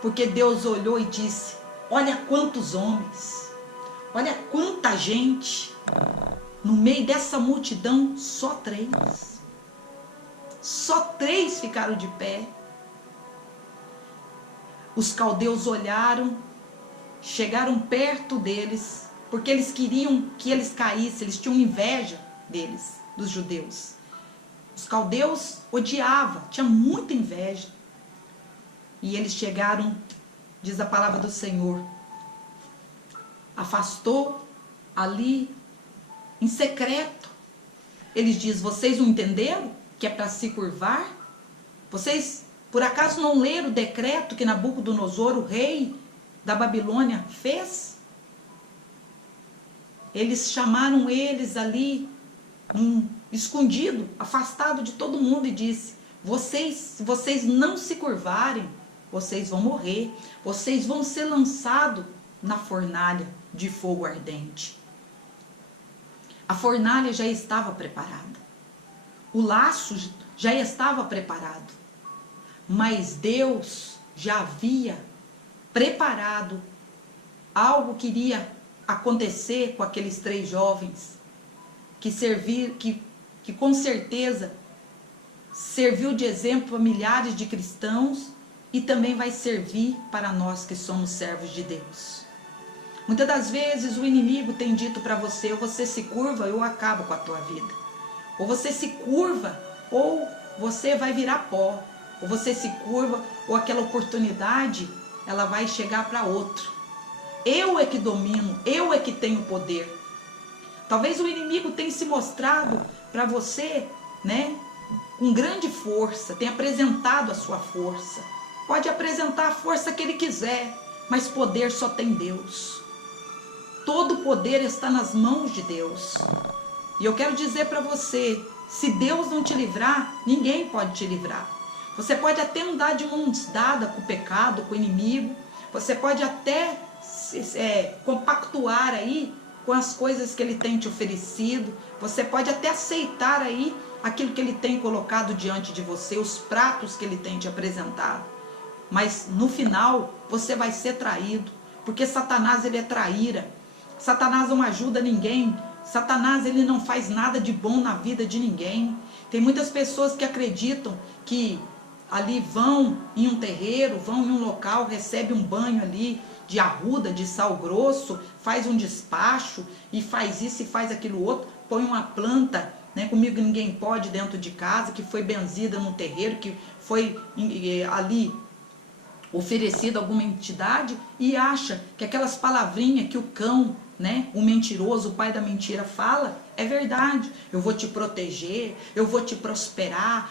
Porque Deus olhou e disse: olha quantos homens, olha quanta gente. No meio dessa multidão, só 3. Só 3 ficaram de pé. Os caldeus olharam, chegaram perto deles, porque eles queriam que eles caíssem, eles tinham inveja deles, dos judeus. Os caldeus odiavam, tinha muita inveja. E eles chegaram, diz a palavra do Senhor, afastou ali em secreto. Eles dizem: vocês não entenderam que é para se curvar? Vocês por acaso não leram o decreto que Nabucodonosor, o rei da Babilônia, fez? Eles chamaram eles ali, escondido, afastado de todo mundo, e disse: se vocês não se curvarem, vocês vão morrer, vocês vão ser lançados na fornalha de fogo ardente. A fornalha já estava preparada, o laço já estava preparado, mas Deus já havia preparado algo que iria acontecer com aqueles 3 jovens, que com certeza serviu de exemplo a milhares de cristãos e também vai servir para nós que somos servos de Deus. Muitas das vezes o inimigo tem dito para você: ou você se curva, eu acabo com a tua vida. Ou você se curva, ou você vai virar pó. Ou você se curva, ou aquela oportunidade, ela vai chegar para outro. Eu é que domino, eu é que tenho poder. Talvez o inimigo tenha se mostrado para você, né, com grande força, tenha apresentado a sua força. Pode apresentar a força que ele quiser, mas poder só tem Deus. Todo poder está nas mãos de Deus. E eu quero dizer para você: se Deus não te livrar, ninguém pode te livrar. Você pode até andar de mãos dadas com o pecado, com o inimigo. Você pode até compactuar aí com as coisas que ele tem te oferecido. Você pode até aceitar aí aquilo que ele tem colocado diante de você, os pratos que ele tem te apresentado. mas no final você vai ser traído, porque Satanás, ele é traíra. Satanás não ajuda ninguém. Satanás, ele não faz nada de bom na vida de ninguém. Tem muitas pessoas que acreditam que ali vão em um terreiro, vão em um local, recebem um banho ali de arruda, de sal grosso, faz um despacho e faz isso e faz aquilo outro, põe uma planta, né, comigo ninguém pode, dentro de casa, que foi benzida num terreiro, que foi ali oferecida a alguma entidade, e acha que aquelas palavrinhas que o cão, né, o mentiroso, o pai da mentira fala, é verdade. Eu vou te proteger, eu vou te prosperar,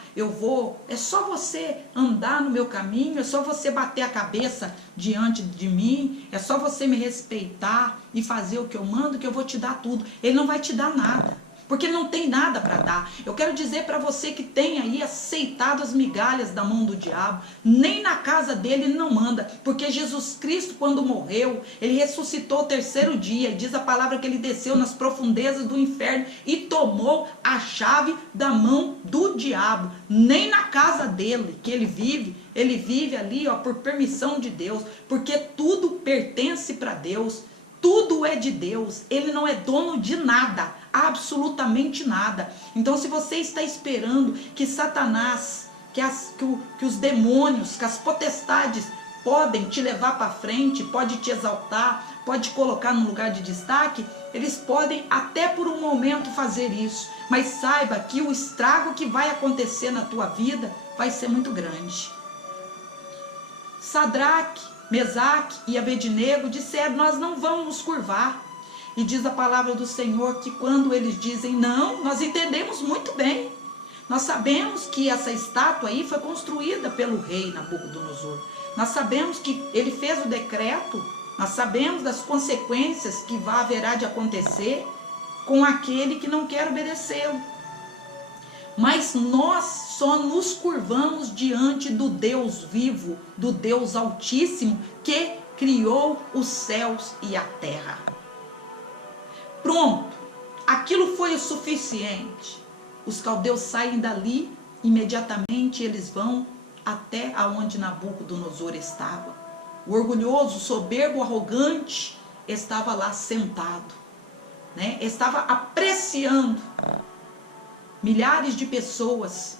é só você andar no meu caminho, é só você bater a cabeça diante de mim, é só você me respeitar e fazer o que eu mando, que eu vou te dar tudo. Ele não vai te dar nada, porque ele não tem nada para dar. Eu quero dizer para você que tem aí aceitado as migalhas da mão do diabo, nem na casa dele ele não manda, porque Jesus Cristo, quando morreu, ele ressuscitou o terceiro dia, e diz a palavra que ele desceu nas profundezas do inferno e tomou a chave da mão do diabo. Nem na casa dele, que ele vive ali, ó, por permissão de Deus, porque tudo pertence para Deus. Tudo é de Deus, ele não é dono de nada, absolutamente nada. Então, se você está esperando que Satanás, que os demônios, que as potestades podem te levar para frente, pode te exaltar, pode te colocar num lugar de destaque, eles podem até por um momento fazer isso, mas saiba que o estrago que vai acontecer na tua vida vai ser muito grande. Sadraque, Mesaque e Abednego disseram: nós não vamos nos curvar. E diz a palavra do Senhor que quando eles dizem não, nós entendemos muito bem. Nós sabemos que essa estátua aí foi construída pelo rei Nabucodonosor. Nós sabemos que ele fez o decreto, nós sabemos das consequências que haverá de acontecer com aquele que não quer obedecê-lo. Mas nós só nos curvamos diante do Deus vivo, do Deus Altíssimo, que criou os céus e a terra. Pronto, aquilo foi o suficiente. Os caldeus saem dali, imediatamente eles vão até aonde Nabucodonosor estava. O orgulhoso, soberbo, arrogante, estava lá sentado, né? Estava apreciando. Milhares de pessoas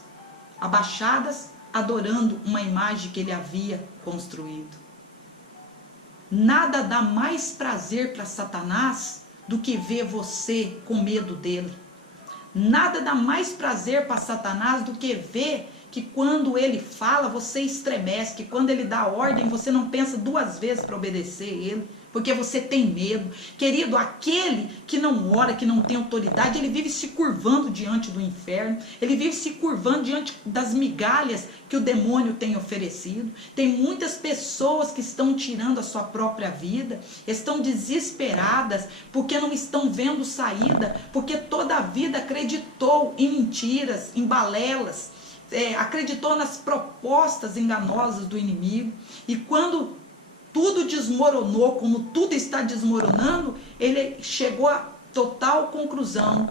abaixadas, adorando uma imagem que ele havia construído. Nada dá mais prazer para Satanás do que ver você com medo dele. Nada dá mais prazer para Satanás do que ver que quando ele fala, você estremece, que quando ele dá ordem, você não pensa duas vezes para obedecer ele, porque você tem medo. Querido, aquele que não ora, que não tem autoridade, ele vive se curvando diante do inferno, ele vive se curvando diante das migalhas que o demônio tem oferecido. Tem muitas pessoas que estão tirando a sua própria vida, estão desesperadas, porque não estão vendo saída, porque toda a vida acreditou em mentiras, em balelas, acreditou nas propostas enganosas do inimigo, e quando tudo desmoronou, como tudo está desmoronando, ele chegou à total conclusão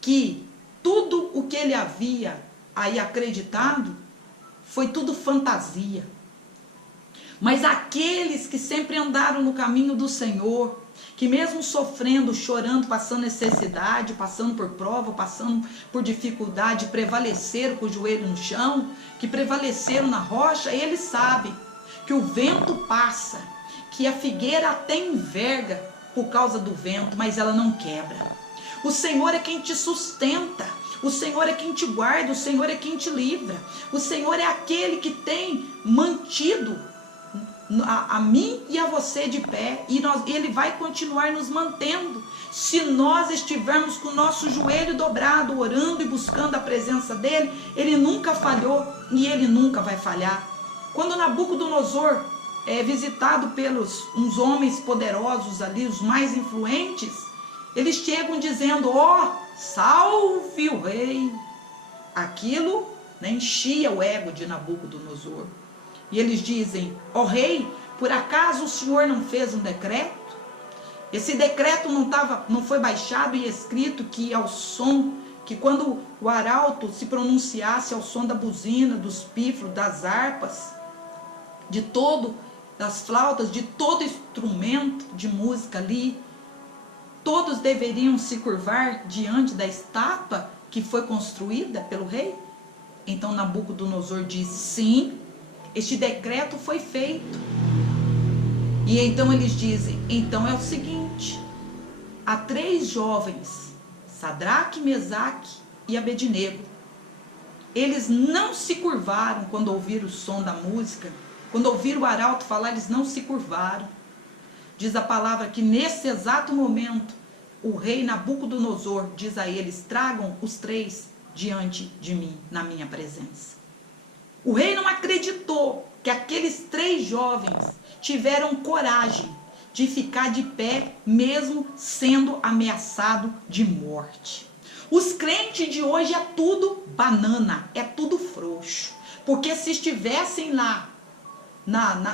que tudo o que ele havia aí acreditado foi tudo fantasia. Mas aqueles que sempre andaram no caminho do Senhor, que mesmo sofrendo, chorando, passando necessidade, passando por prova, passando por dificuldade, prevaleceram com o joelho no chão, que prevaleceram na rocha, eles sabem que o vento passa, que a figueira até enverga por causa do vento, mas ela não quebra. O Senhor é quem te sustenta, o Senhor é quem te guarda, o Senhor é quem te livra, o Senhor é aquele que tem mantido a mim e a você de pé, e ele vai continuar nos mantendo, se nós estivermos com o nosso joelho dobrado, orando e buscando a presença dele. Ele nunca falhou e ele nunca vai falhar. Quando Nabucodonosor é visitado pelos uns homens poderosos ali, os mais influentes, eles chegam dizendo: ó, salve o rei. Aquilo, né, enchia o ego de Nabucodonosor. E eles dizem: ó rei, por acaso o senhor não fez um decreto? Esse decreto não foi baixado e escrito que ao som, que quando o arauto se pronunciasse ao som da buzina, dos pífaros, das harpas, de todo, das flautas, de todo instrumento de música ali, todos deveriam se curvar diante da estátua que foi construída pelo rei? Então Nabucodonosor disse: sim, este decreto foi feito. E então eles dizem: então é o seguinte, há 3 jovens, Sadraque, Mesaque e Abednego, eles não se curvaram quando ouviram o som da música, quando ouviram o arauto falar, eles não se curvaram. Diz a palavra que nesse exato momento, o rei Nabucodonosor diz a eles: tragam os 3 diante de mim, na minha presença. O rei não acreditou que aqueles 3 jovens tiveram coragem de ficar de pé, mesmo sendo ameaçado de morte. Os crentes de hoje é tudo banana, é tudo frouxo. Porque se estivessem lá,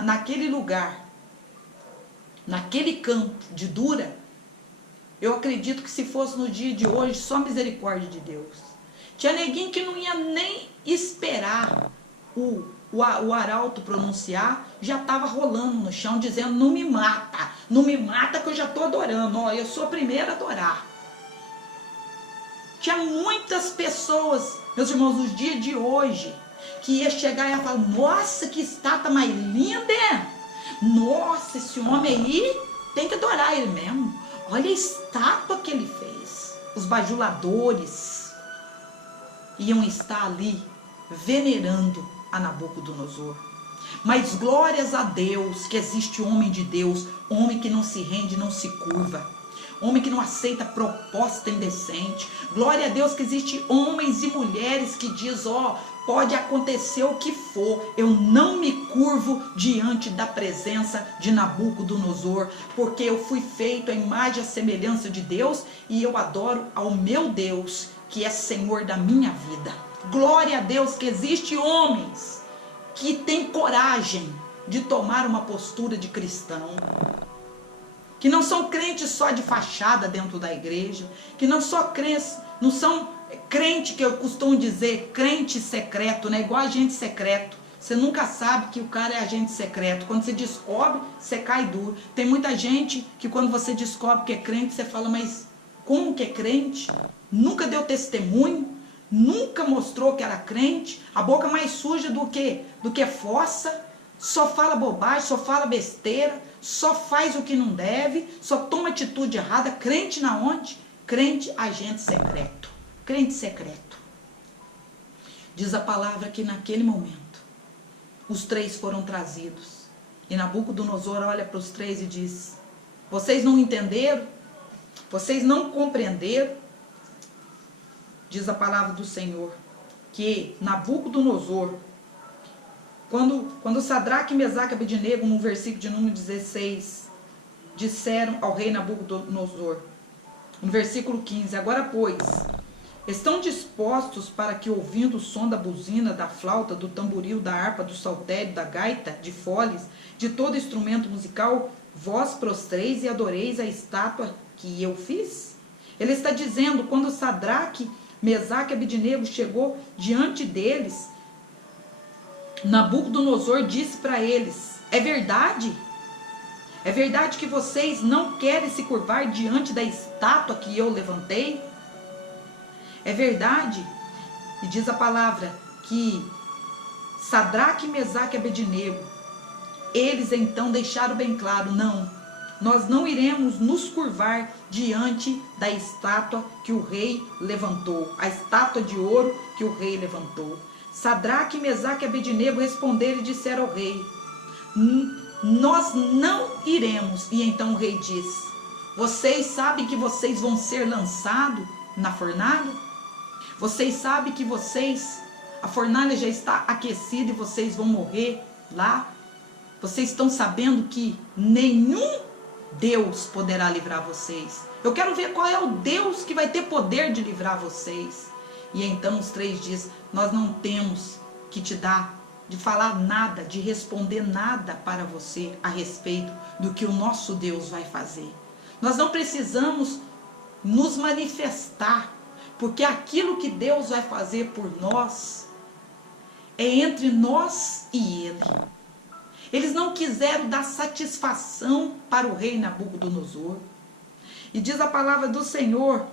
naquele lugar, naquele campo de Dura, eu acredito que se fosse no dia de hoje, só misericórdia de Deus. Tinha neguinho que não ia nem esperar o arauto pronunciar, já estava rolando no chão, dizendo: não me mata que eu já estou adorando, ó, eu sou a primeira a adorar. Tinha muitas pessoas, meus irmãos, nos dias de hoje, que ia chegar e ia falar: nossa, que estátua mais linda, nossa, esse homem aí, tem que adorar ele mesmo, olha a estátua que ele fez. Os bajuladores iam estar ali venerando a Nabucodonosor. Mas glórias a Deus que existe homem de Deus, homem que não se rende, não se curva, homem que não aceita proposta indecente. Glória a Deus que existe homens e mulheres que diz: ó, pode acontecer o que for, eu não me curvo diante da presença de Nabucodonosor, porque eu fui feito à imagem e à semelhança de Deus e eu adoro ao meu Deus, que é Senhor da minha vida. Glória a Deus que existe homens que têm coragem de tomar uma postura de cristão, que não são crentes só de fachada dentro da igreja, que não são crente que eu costumo dizer, crente secreto, né? Igual agente secreto. Você nunca sabe que o cara é agente secreto. Quando você descobre, você cai duro. Tem muita gente que quando você descobre que é crente, você fala: mas como que é crente? Nunca deu testemunho, nunca mostrou que era crente, a boca mais suja do que fossa, só fala bobagem, só fala besteira, só faz o que não deve, só toma atitude errada. Crente na onde? Crente agente secreto. Crente secreto. Diz a palavra que naquele momento os 3 foram trazidos e Nabucodonosor olha para os 3 e diz: vocês não entenderam? Vocês não compreenderam? Diz a palavra do Senhor que Nabucodonosor, quando Sadraque, Mesaque e Abednego, no versículo de número 16, disseram ao rei Nabucodonosor, no versículo 15: agora pois, estão dispostos para que, ouvindo o som da buzina, da flauta, do tamboril, da harpa, do saltério, da gaita, de foles, de todo instrumento musical, vós prostreis e adoreis a estátua que eu fiz? Ele está dizendo, quando Sadraque, Mesaque e Abednego chegou diante deles, Nabucodonosor disse para eles: é verdade? É verdade que vocês não querem se curvar diante da estátua que eu levantei? É verdade? E diz a palavra que Sadraque, Mesaque e Abednego, eles então deixaram bem claro: não, nós não iremos nos curvar diante da estátua que o rei levantou, a estátua de ouro que o rei levantou. Sadraque, Mesaque e Abednego responderam e disseram ao rei: nós não iremos. E então o rei diz: vocês sabem que vocês vão ser lançados na fornalha? Vocês sabem que a fornalha já está aquecida e vocês vão morrer lá? Vocês estão sabendo que nenhum Deus poderá livrar vocês. Eu quero ver qual é o Deus que vai ter poder de livrar vocês. E então os 3 dizem: nós não temos que te dar, de falar nada, de responder nada para você a respeito do que o nosso Deus vai fazer. Nós não precisamos nos manifestar, porque aquilo que Deus vai fazer por nós é entre nós e Ele. Eles não quiseram dar satisfação para o rei Nabucodonosor. E diz a palavra do Senhor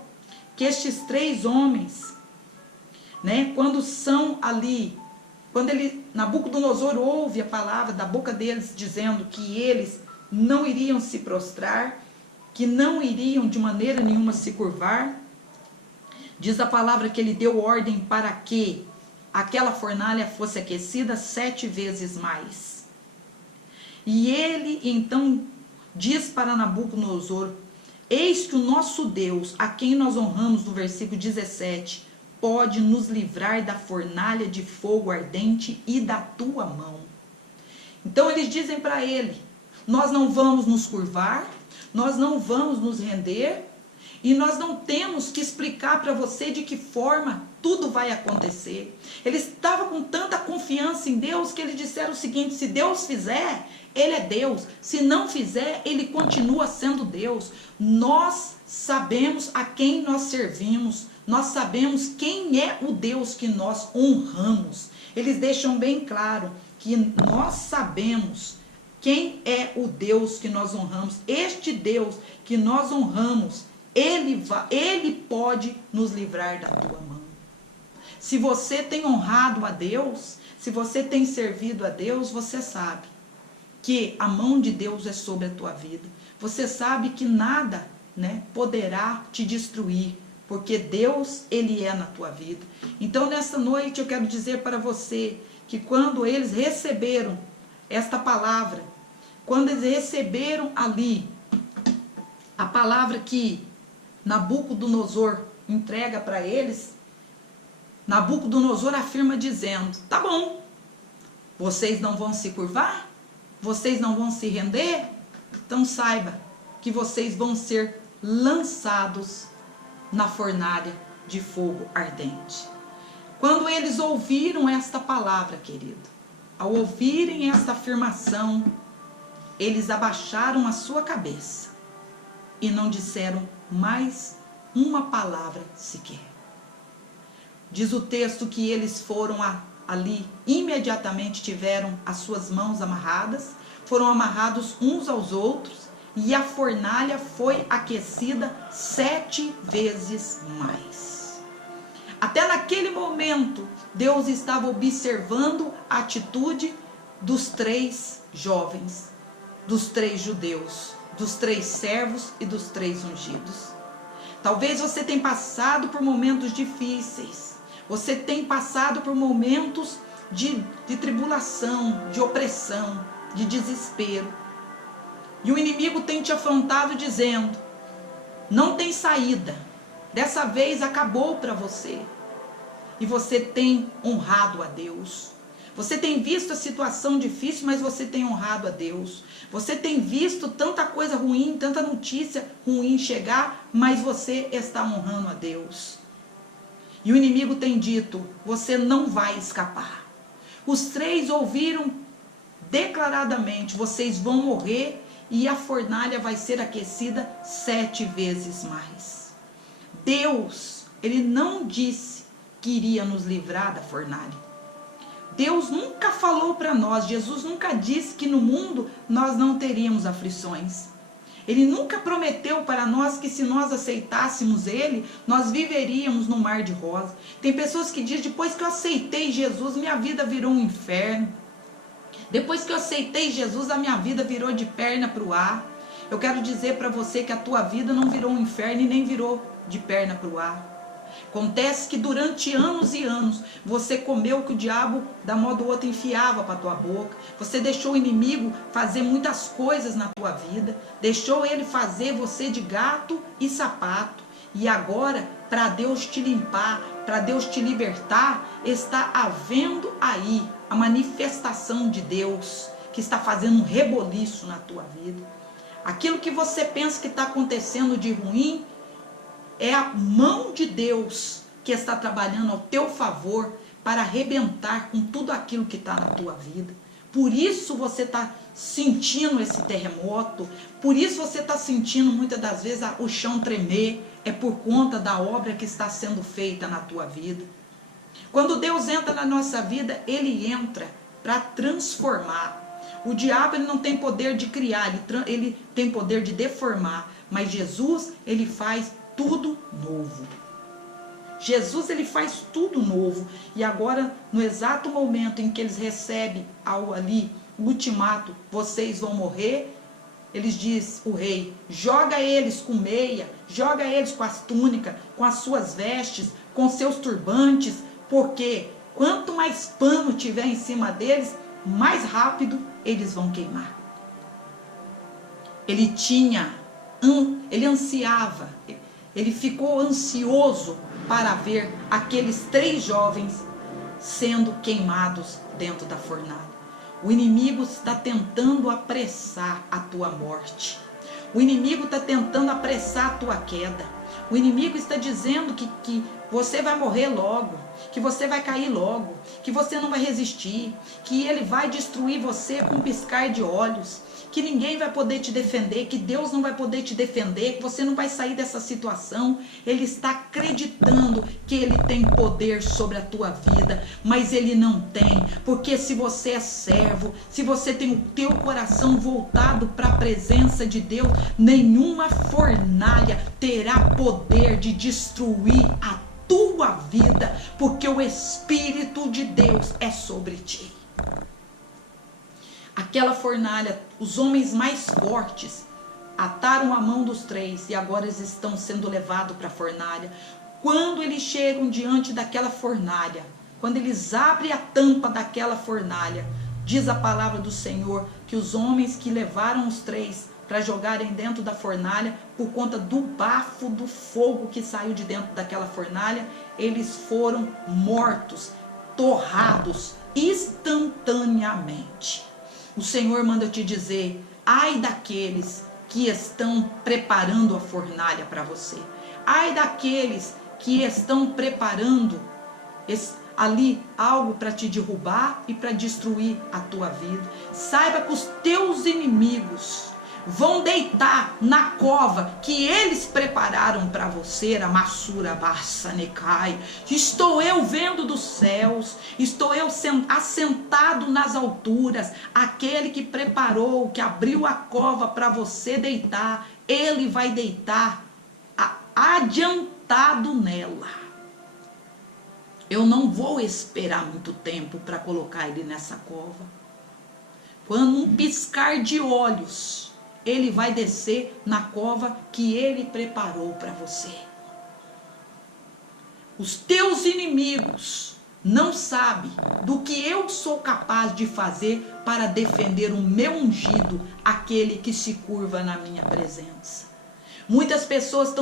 que estes 3 homens, né, quando são ali, quando Nabucodonosor ouve a palavra da boca deles dizendo que eles não iriam se prostrar, que não iriam de maneira nenhuma se curvar, diz a palavra que ele deu ordem para que aquela fornalha fosse aquecida 7 vezes mais. E ele então diz para Nabucodonosor: eis que o nosso Deus, a quem nós honramos, no versículo 17, pode nos livrar da fornalha de fogo ardente e da tua mão. Então eles dizem para ele: nós não vamos nos curvar, nós não vamos nos render, e nós não temos que explicar para você de que forma tudo vai acontecer. Eles estavam com tanta confiança em Deus que eles disseram o seguinte: se Deus fizer, Ele é Deus. Se não fizer, Ele continua sendo Deus. Nós sabemos a quem nós servimos. Nós sabemos quem é o Deus que nós honramos. Eles deixam bem claro que nós sabemos quem é o Deus que nós honramos. Este Deus que nós honramos, Ele pode nos livrar da tua mão. Se você tem honrado a Deus, se você tem servido a Deus, você sabe que a mão de Deus é sobre a tua vida. Você sabe que nada, né, poderá te destruir, porque Deus, Ele é na tua vida. Então, nessa noite, eu quero dizer para você que quando eles receberam esta palavra, quando eles receberam ali a palavra que Nabucodonosor entrega para eles, Nabucodonosor afirma dizendo: tá bom, vocês não vão se curvar? Vocês não vão se render? Então saiba que vocês vão ser lançados na fornalha de fogo ardente. Quando eles ouviram esta palavra, querido, ao ouvirem esta afirmação, eles abaixaram a sua cabeça e não disseram mais uma palavra sequer. Diz o texto que eles foram ali, imediatamente tiveram as suas mãos amarradas, foram amarrados uns aos outros, e a fornalha foi aquecida 7 vezes mais. Até naquele momento, Deus estava observando a atitude dos 3 jovens, dos 3 judeus, dos 3 servos e dos 3 ungidos. Talvez você tenha passado por momentos difíceis, você tenha passado por momentos de tribulação, de opressão, de desespero. E o inimigo tem te afrontado dizendo: não tem saída, dessa vez acabou para você. E você tem honrado a Deus. Você tem visto a situação difícil, mas você tem honrado a Deus. Você tem visto tanta coisa ruim, tanta notícia ruim chegar, mas você está honrando a Deus. E o inimigo tem dito: você não vai escapar. Os 3 ouviram declaradamente: vocês vão morrer e a fornalha vai ser aquecida 7 vezes mais. Deus, Ele não disse que iria nos livrar da fornalha. Deus nunca falou para nós, Jesus nunca disse que no mundo nós não teríamos aflições. Ele nunca prometeu para nós que se nós aceitássemos Ele, nós viveríamos no mar de rosa. Tem pessoas que dizem: depois que eu aceitei Jesus, minha vida virou um inferno. Depois que eu aceitei Jesus, a minha vida virou de perna para o ar. Eu quero dizer para você que a tua vida não virou um inferno e nem virou de perna para o ar. Acontece que durante anos e anos você comeu o que o diabo da modo ou outra enfiava para a tua boca. Você deixou o inimigo fazer muitas coisas na tua vida. Deixou ele fazer você de gato e sapato. E agora, para Deus te limpar, para Deus te libertar, está havendo aí a manifestação de Deus que está fazendo um reboliço na tua vida. Aquilo que você pensa que está acontecendo de ruim, é a mão de Deus que está trabalhando ao teu favor para arrebentar com tudo aquilo que está na tua vida. Por isso você está sentindo esse terremoto, por isso você está sentindo muitas das vezes o chão tremer, é por conta da obra que está sendo feita na tua vida. Quando Deus entra na nossa vida, Ele entra para transformar. O diabo, ele não tem poder de criar, ele tem poder de deformar. Mas Jesus, ele faz tudo novo. Jesus, ele faz tudo novo. E agora, no exato momento em que eles recebem ali o ultimato, vocês vão morrer, eles diz o rei, joga eles com meia, joga eles com as túnicas, com as suas vestes, com seus turbantes, porque quanto mais pano tiver em cima deles, mais rápido eles vão queimar. Ele ansiava, ele ficou ansioso para ver aqueles 3 jovens sendo queimados dentro da fornalha. O inimigo está tentando apressar a tua morte. O inimigo está tentando apressar a tua queda. O inimigo está dizendo que você vai morrer logo, que você vai cair logo, que você não vai resistir, que ele vai destruir você com um piscar de olhos, que ninguém vai poder te defender, que Deus não vai poder te defender, que você não vai sair dessa situação. Ele está acreditando que ele tem poder sobre a tua vida, mas ele não tem, porque se você é servo, se você tem o teu coração voltado para a presença de Deus, nenhuma fornalha terá poder de destruir a tua vida, porque o Espírito de Deus é sobre ti. Aquela fornalha, os homens mais fortes ataram a mão dos 3 e agora eles estão sendo levados para a fornalha. Quando eles chegam diante daquela fornalha, quando eles abrem a tampa daquela fornalha, diz a palavra do Senhor que os homens que levaram os 3 para jogarem dentro da fornalha, por conta do bafo do fogo que saiu de dentro daquela fornalha, eles foram mortos, torrados instantaneamente. O Senhor manda te dizer, ai daqueles que estão preparando a fornalha para você. Ai daqueles que estão preparando ali algo para te derrubar e para destruir a tua vida. Saiba que os teus inimigos vão deitar na cova que eles prepararam para você, a Massura Bassanecai. Estou eu vendo dos céus, estou eu assentado nas alturas. Aquele que preparou, que abriu a cova para você deitar, ele vai deitar adiantado nela. Eu não vou esperar muito tempo para colocar ele nessa cova. Quando um piscar de olhos, ele vai descer na cova que ele preparou para você. Os teus inimigos não sabem do que eu sou capaz de fazer para defender o meu ungido, aquele que se curva na minha presença. Muitas pessoas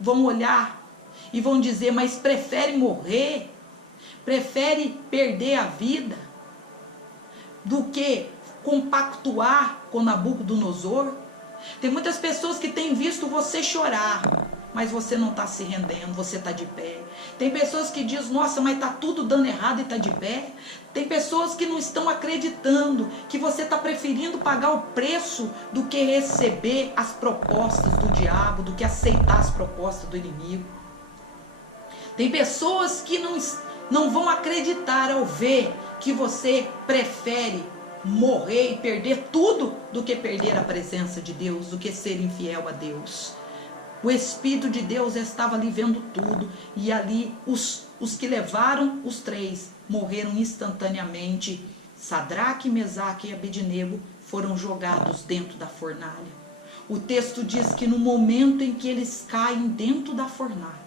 vão olhar e vão dizer, mas prefere morrer, prefere perder a vida, do que compactuar com Nabucodonosor. Tem muitas pessoas que têm visto você chorar, mas você não está se rendendo, você está de pé. Tem pessoas que dizem, nossa, mas está tudo dando errado e está de pé. Tem pessoas que não estão acreditando, que você está preferindo pagar o preço do que receber as propostas do diabo, do que aceitar as propostas do inimigo. Tem pessoas que não vão acreditar ao ver que você prefere morrer e perder tudo do que perder a presença de Deus, do que ser infiel a Deus. O Espírito de Deus estava ali vendo tudo, e ali os que levaram os 3 morreram instantaneamente. Sadraque, Mesaque e Abednego foram jogados dentro da fornalha. O texto diz que no momento em que eles caem dentro da fornalha,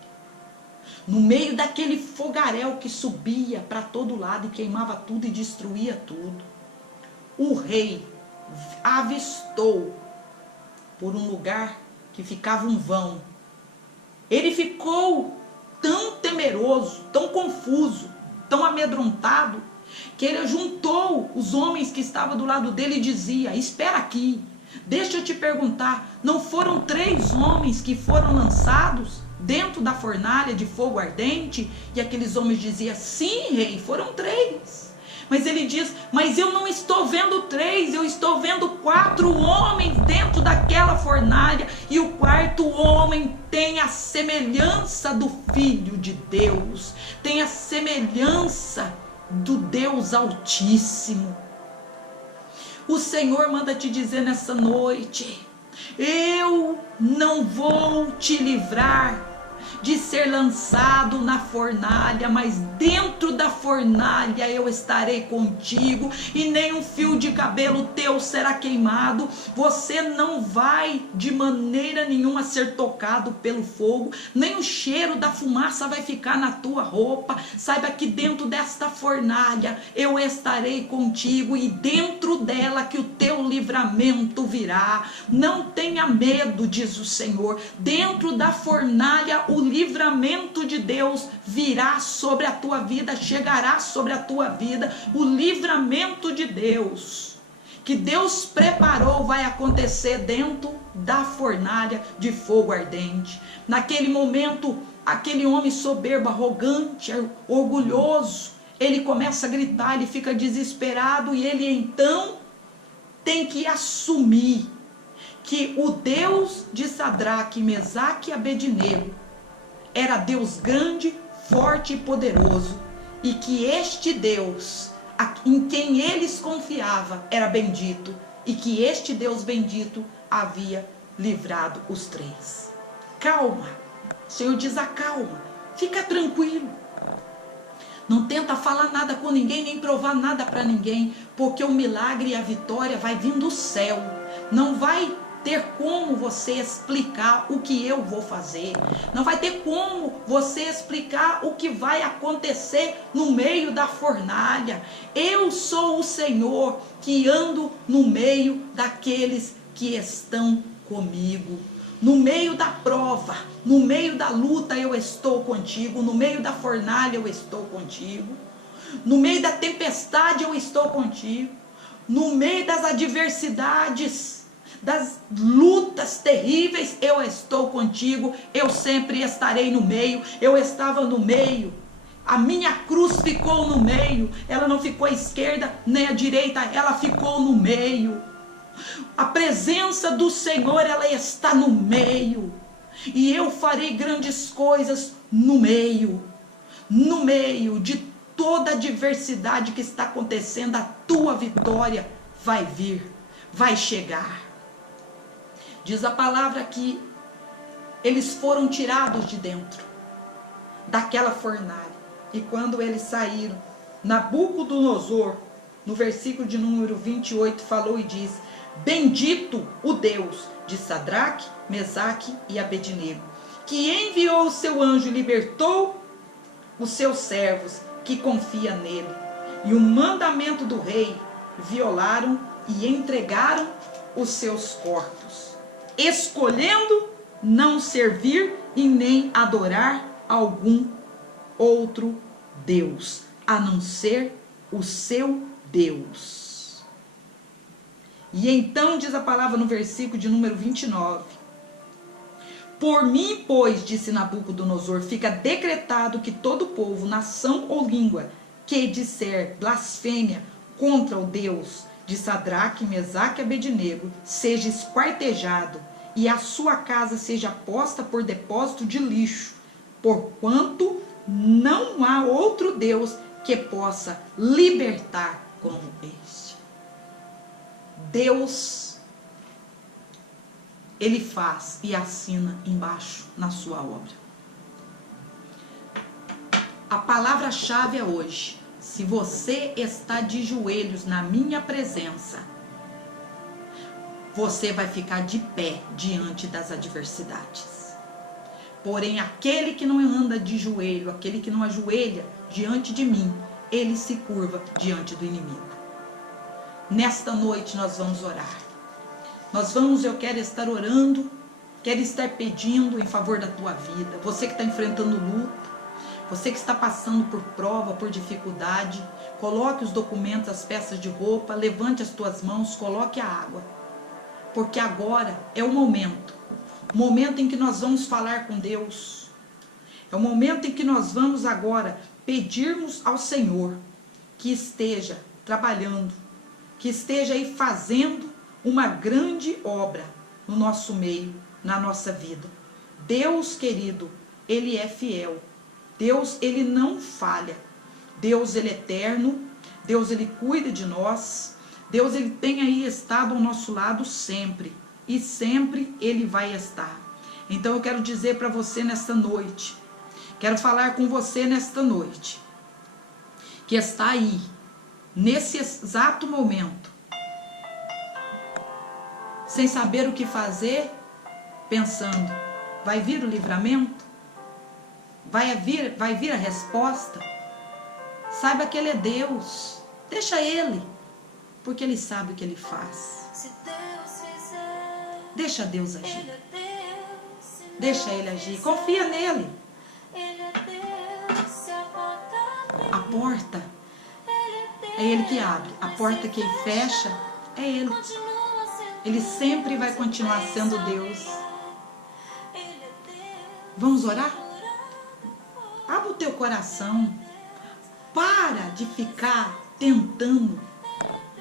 no meio daquele fogaréu que subia para todo lado e queimava tudo e destruía tudo, o rei avistou por um lugar que ficava um vão. Ele ficou tão temeroso, tão confuso, tão amedrontado, que ele juntou os homens que estavam do lado dele e dizia, espera aqui, deixa eu te perguntar, não foram 3 homens que foram lançados dentro da fornalha de fogo ardente? E aqueles homens diziam, sim, rei, foram 3. Mas ele diz, mas eu não estou vendo 3, eu estou vendo 4 homens dentro daquela fornalha, e o 4º homem tem a semelhança do Filho de Deus, tem a semelhança do Deus Altíssimo. O Senhor manda te dizer nessa noite: eu não vou te livrar de ser lançado na fornalha, mas dentro da fornalha eu estarei contigo, e nem um fio de cabelo teu será queimado. Você não vai de maneira nenhuma ser tocado pelo fogo, nem o cheiro da fumaça vai ficar na tua roupa. Saiba que dentro desta fornalha eu estarei contigo, e dentro dela que o teu livramento virá. Não tenha medo, diz o Senhor. Dentro da fornalha o livramento de Deus virá sobre a tua vida, chegará sobre a tua vida. O livramento de Deus, que Deus preparou, vai acontecer dentro da fornalha de fogo ardente. Naquele momento, aquele homem soberbo, arrogante, orgulhoso, ele começa a gritar, ele fica desesperado, e ele então tem que assumir que o Deus de Sadraque, Mesaque e Abednego era Deus grande, forte e poderoso, e que este Deus em quem eles confiavam era bendito, e que este Deus bendito havia livrado os três. Calma, o Senhor diz: acalma, fica tranquilo. Não tenta falar nada com ninguém, nem provar nada para ninguém, porque o milagre e a vitória vai vir do céu. Não vai ter como você explicar o que eu vou fazer. Não vai ter como você explicar o que vai acontecer no meio da fornalha. Eu sou o Senhor que ando no meio daqueles que estão comigo. No meio da prova, no meio da luta eu estou contigo. No meio da fornalha eu estou contigo. No meio da tempestade eu estou contigo. No meio das adversidades, das lutas terríveis, eu estou contigo. Eu sempre estarei no meio. Eu estava no meio. A minha cruz ficou no meio. Ela não ficou à esquerda nem à direita, ela ficou no meio. A presença do Senhor, ela está no meio. E eu farei grandes coisas no meio. No meio de toda a adversidade que está acontecendo, a tua vitória vai vir, vai chegar. Diz a palavra que eles foram tirados de dentro daquela fornalha. E quando eles saíram, Nabucodonosor, no versículo de número 28, falou e diz: bendito o Deus de Sadraque, Mesaque e Abednego, que enviou o seu anjo e libertou os seus servos que confiam nele. E o mandamento do rei violaram e entregaram os seus corpos, escolhendo não servir e nem adorar algum outro Deus, a não ser o seu Deus. E então diz a palavra no versículo de número 29. Por mim, pois, disse Nabucodonosor, fica decretado que todo povo, nação ou língua que disser blasfêmia contra o Deus de Sadraque, Mesaque e Abednego seja esquartejado, e a sua casa seja posta por depósito de lixo, porquanto não há outro Deus que possa libertar como este. Deus, ele faz e assina embaixo na sua obra. A palavra-chave é hoje: se você está de joelhos na minha presença, você vai ficar de pé diante das adversidades. Porém, aquele que não anda de joelho, aquele que não ajoelha diante de mim, ele se curva diante do inimigo. Nesta noite nós vamos orar. Eu quero estar orando, quero estar pedindo em favor da tua vida. Você que está enfrentando luta, você que está passando por prova, por dificuldade, coloque os documentos, as peças de roupa, levante as tuas mãos, coloque a água. Porque agora é o momento em que nós vamos falar com Deus. É o momento em que nós vamos agora pedirmos ao Senhor que esteja trabalhando, que esteja aí fazendo uma grande obra no nosso meio, na nossa vida. Deus querido, Ele é fiel. Deus, Ele não falha. Deus, Ele é eterno. Deus, Ele cuida de nós. Deus, ele tem aí estado ao nosso lado sempre. E sempre ele vai estar. Então eu quero dizer para você nesta noite, quero falar com você nesta noite, que está aí, nesse exato momento, sem saber o que fazer, pensando, vai vir o livramento? Vai vir a resposta? Saiba que ele é Deus, deixa ele, porque ele sabe o que ele faz. Deixa Deus agir. Deixa ele agir. Confia nele. A porta é ele que abre. A porta que ele fecha é ele. Ele sempre vai continuar sendo Deus. Vamos orar? Abra o teu coração. Para de ficar tentando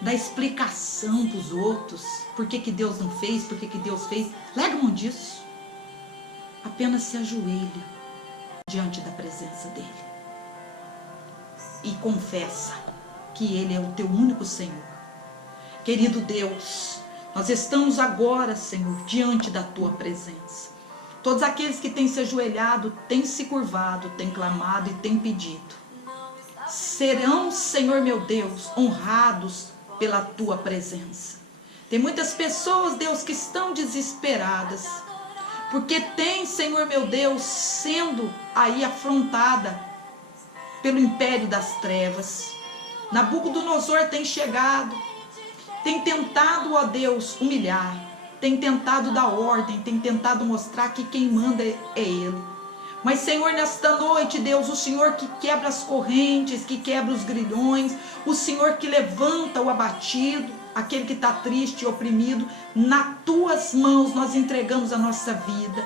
dar explicação para os outros. Por que Deus não fez? Por que Deus fez? Larga mão disso. Apenas se ajoelha diante da presença dele. E confessa que ele é o teu único Senhor. Querido Deus, nós estamos agora, Senhor, diante da tua presença. Todos aqueles que têm se ajoelhado, têm se curvado, têm clamado e têm pedido, serão, Senhor meu Deus, honrados pela tua presença. Tem muitas pessoas, Deus, que estão desesperadas, porque tem, Senhor meu Deus, sendo aí afrontada pelo império das trevas. Nabucodonosor tem chegado, tem tentado, ó Deus, humilhar, tem tentado dar ordem, tem tentado mostrar que quem manda é ele. Mas, Senhor, nesta noite, Deus, o Senhor que quebra as correntes, que quebra os grilhões, o Senhor que levanta o abatido, aquele que está triste e oprimido, nas tuas mãos nós entregamos a nossa vida.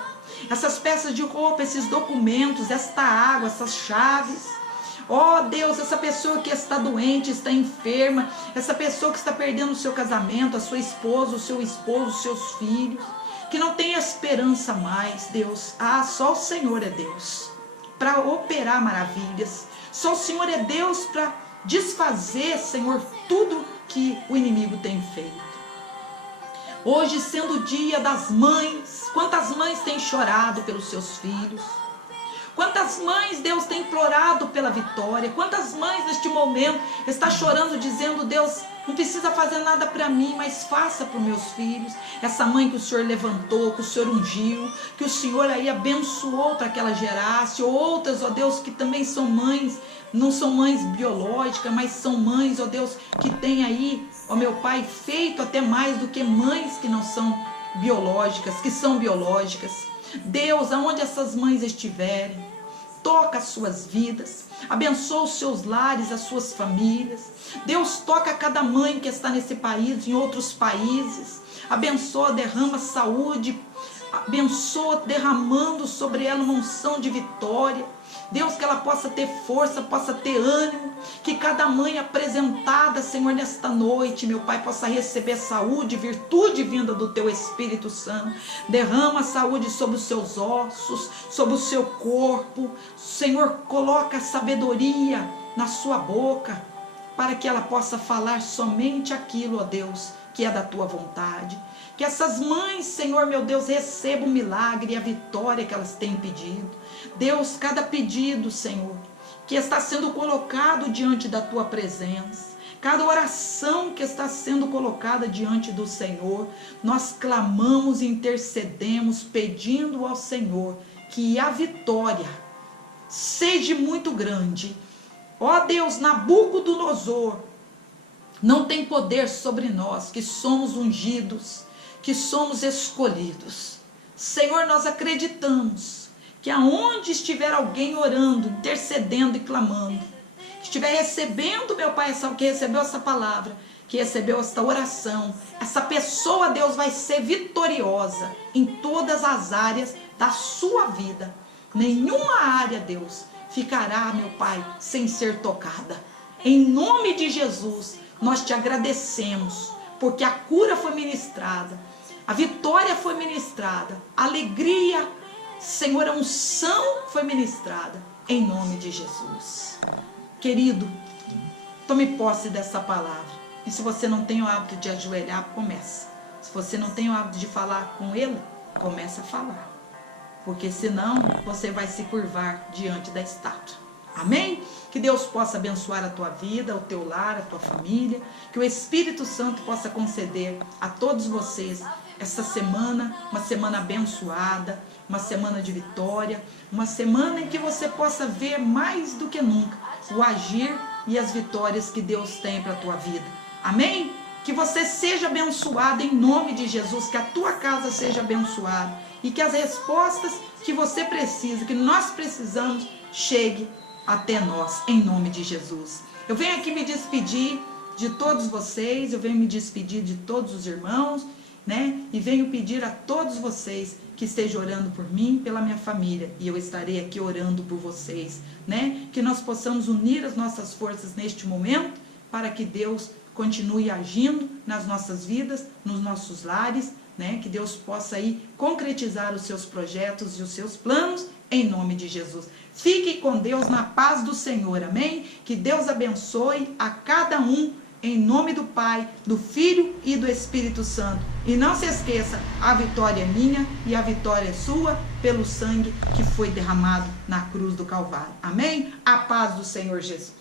Essas peças de roupa, esses documentos, esta água, essas chaves. Ó Deus, essa pessoa que está doente, está enferma, essa pessoa que está perdendo o seu casamento, a sua esposa, o seu esposo, os seus filhos, que não tem esperança mais, Deus. Só o Senhor é Deus para operar maravilhas. Só o Senhor é Deus para desfazer, Senhor, tudo que o inimigo tem feito. Hoje, sendo o dia das mães, quantas mães têm chorado pelos seus filhos? Quantas mães, Deus, tem implorado pela vitória? Quantas mães neste momento está chorando, dizendo, Deus, não precisa fazer nada para mim, mas faça para os meus filhos. Essa mãe que o Senhor levantou, que o Senhor ungiu, que o Senhor aí abençoou para que ela gerasse. Outras, ó Deus, que também são mães, não são mães biológicas, mas são mães, ó Deus, que tem aí, ó meu Pai, feito até mais do que mães que não são biológicas, que são biológicas. Deus, aonde essas mães estiverem, toca as suas vidas, abençoa os seus lares, as suas famílias. Deus, toca cada mãe que está nesse país, em outros países. Abençoa, derrama saúde, abençoa, derramando sobre ela uma unção de vitória. Deus, que ela possa ter força, possa ter ânimo, que cada mãe apresentada, Senhor, nesta noite, meu Pai, possa receber saúde, virtude vinda do Teu Espírito Santo. Derrama saúde sobre os seus ossos, sobre o seu corpo. Senhor, coloca sabedoria na sua boca, para que ela possa falar somente aquilo, ó Deus, que é da Tua vontade. Que essas mães, Senhor, meu Deus, recebam o milagre e a vitória que elas têm pedido. Deus, cada pedido, Senhor, que está sendo colocado diante da Tua presença, cada oração que está sendo colocada diante do Senhor, nós clamamos e intercedemos, pedindo ao Senhor que a vitória seja muito grande. Ó Deus, Nabucodonosor não tem poder sobre nós, que somos ungidos, que somos escolhidos. Senhor, nós acreditamos que aonde estiver alguém orando, intercedendo e clamando, que estiver recebendo, meu Pai, que recebeu essa palavra, que recebeu esta oração, essa pessoa, Deus, vai ser vitoriosa em todas as áreas da sua vida. Nenhuma área, Deus, ficará, meu Pai, sem ser tocada. Em nome de Jesus, nós te agradecemos, porque a cura foi ministrada, a vitória foi ministrada, a alegria, Senhor, a unção foi ministrada, em nome de Jesus. Querido, tome posse dessa palavra. E se você não tem o hábito de ajoelhar, começa. Se você não tem o hábito de falar com Ele, começa a falar. Porque senão você vai se curvar diante da estátua. Amém? Que Deus possa abençoar a tua vida, o teu lar, a tua família. Que o Espírito Santo possa conceder a todos vocês essa semana, uma semana abençoada, uma semana de vitória, uma semana em que você possa ver mais do que nunca o agir e as vitórias que Deus tem para a tua vida. Amém? Que você seja abençoado em nome de Jesus, que a tua casa seja abençoada e que as respostas que você precisa, que nós precisamos, chegue até nós, em nome de Jesus. Eu venho aqui me despedir de todos vocês, eu venho me despedir de todos os irmãos, né? E venho pedir a todos vocês que estejam orando por mim, pela minha família, e eu estarei aqui orando por vocês, né? Que nós possamos unir as nossas forças neste momento, para que Deus continue agindo nas nossas vidas, nos nossos lares, né? Que Deus possa aí concretizar os seus projetos e os seus planos, em nome de Jesus. Fique com Deus na paz do Senhor, amém? Que Deus abençoe a cada um, em nome do Pai, do Filho e do Espírito Santo. E não se esqueça, a vitória é minha e a vitória é sua, pelo sangue que foi derramado na cruz do Calvário. Amém? A paz do Senhor Jesus.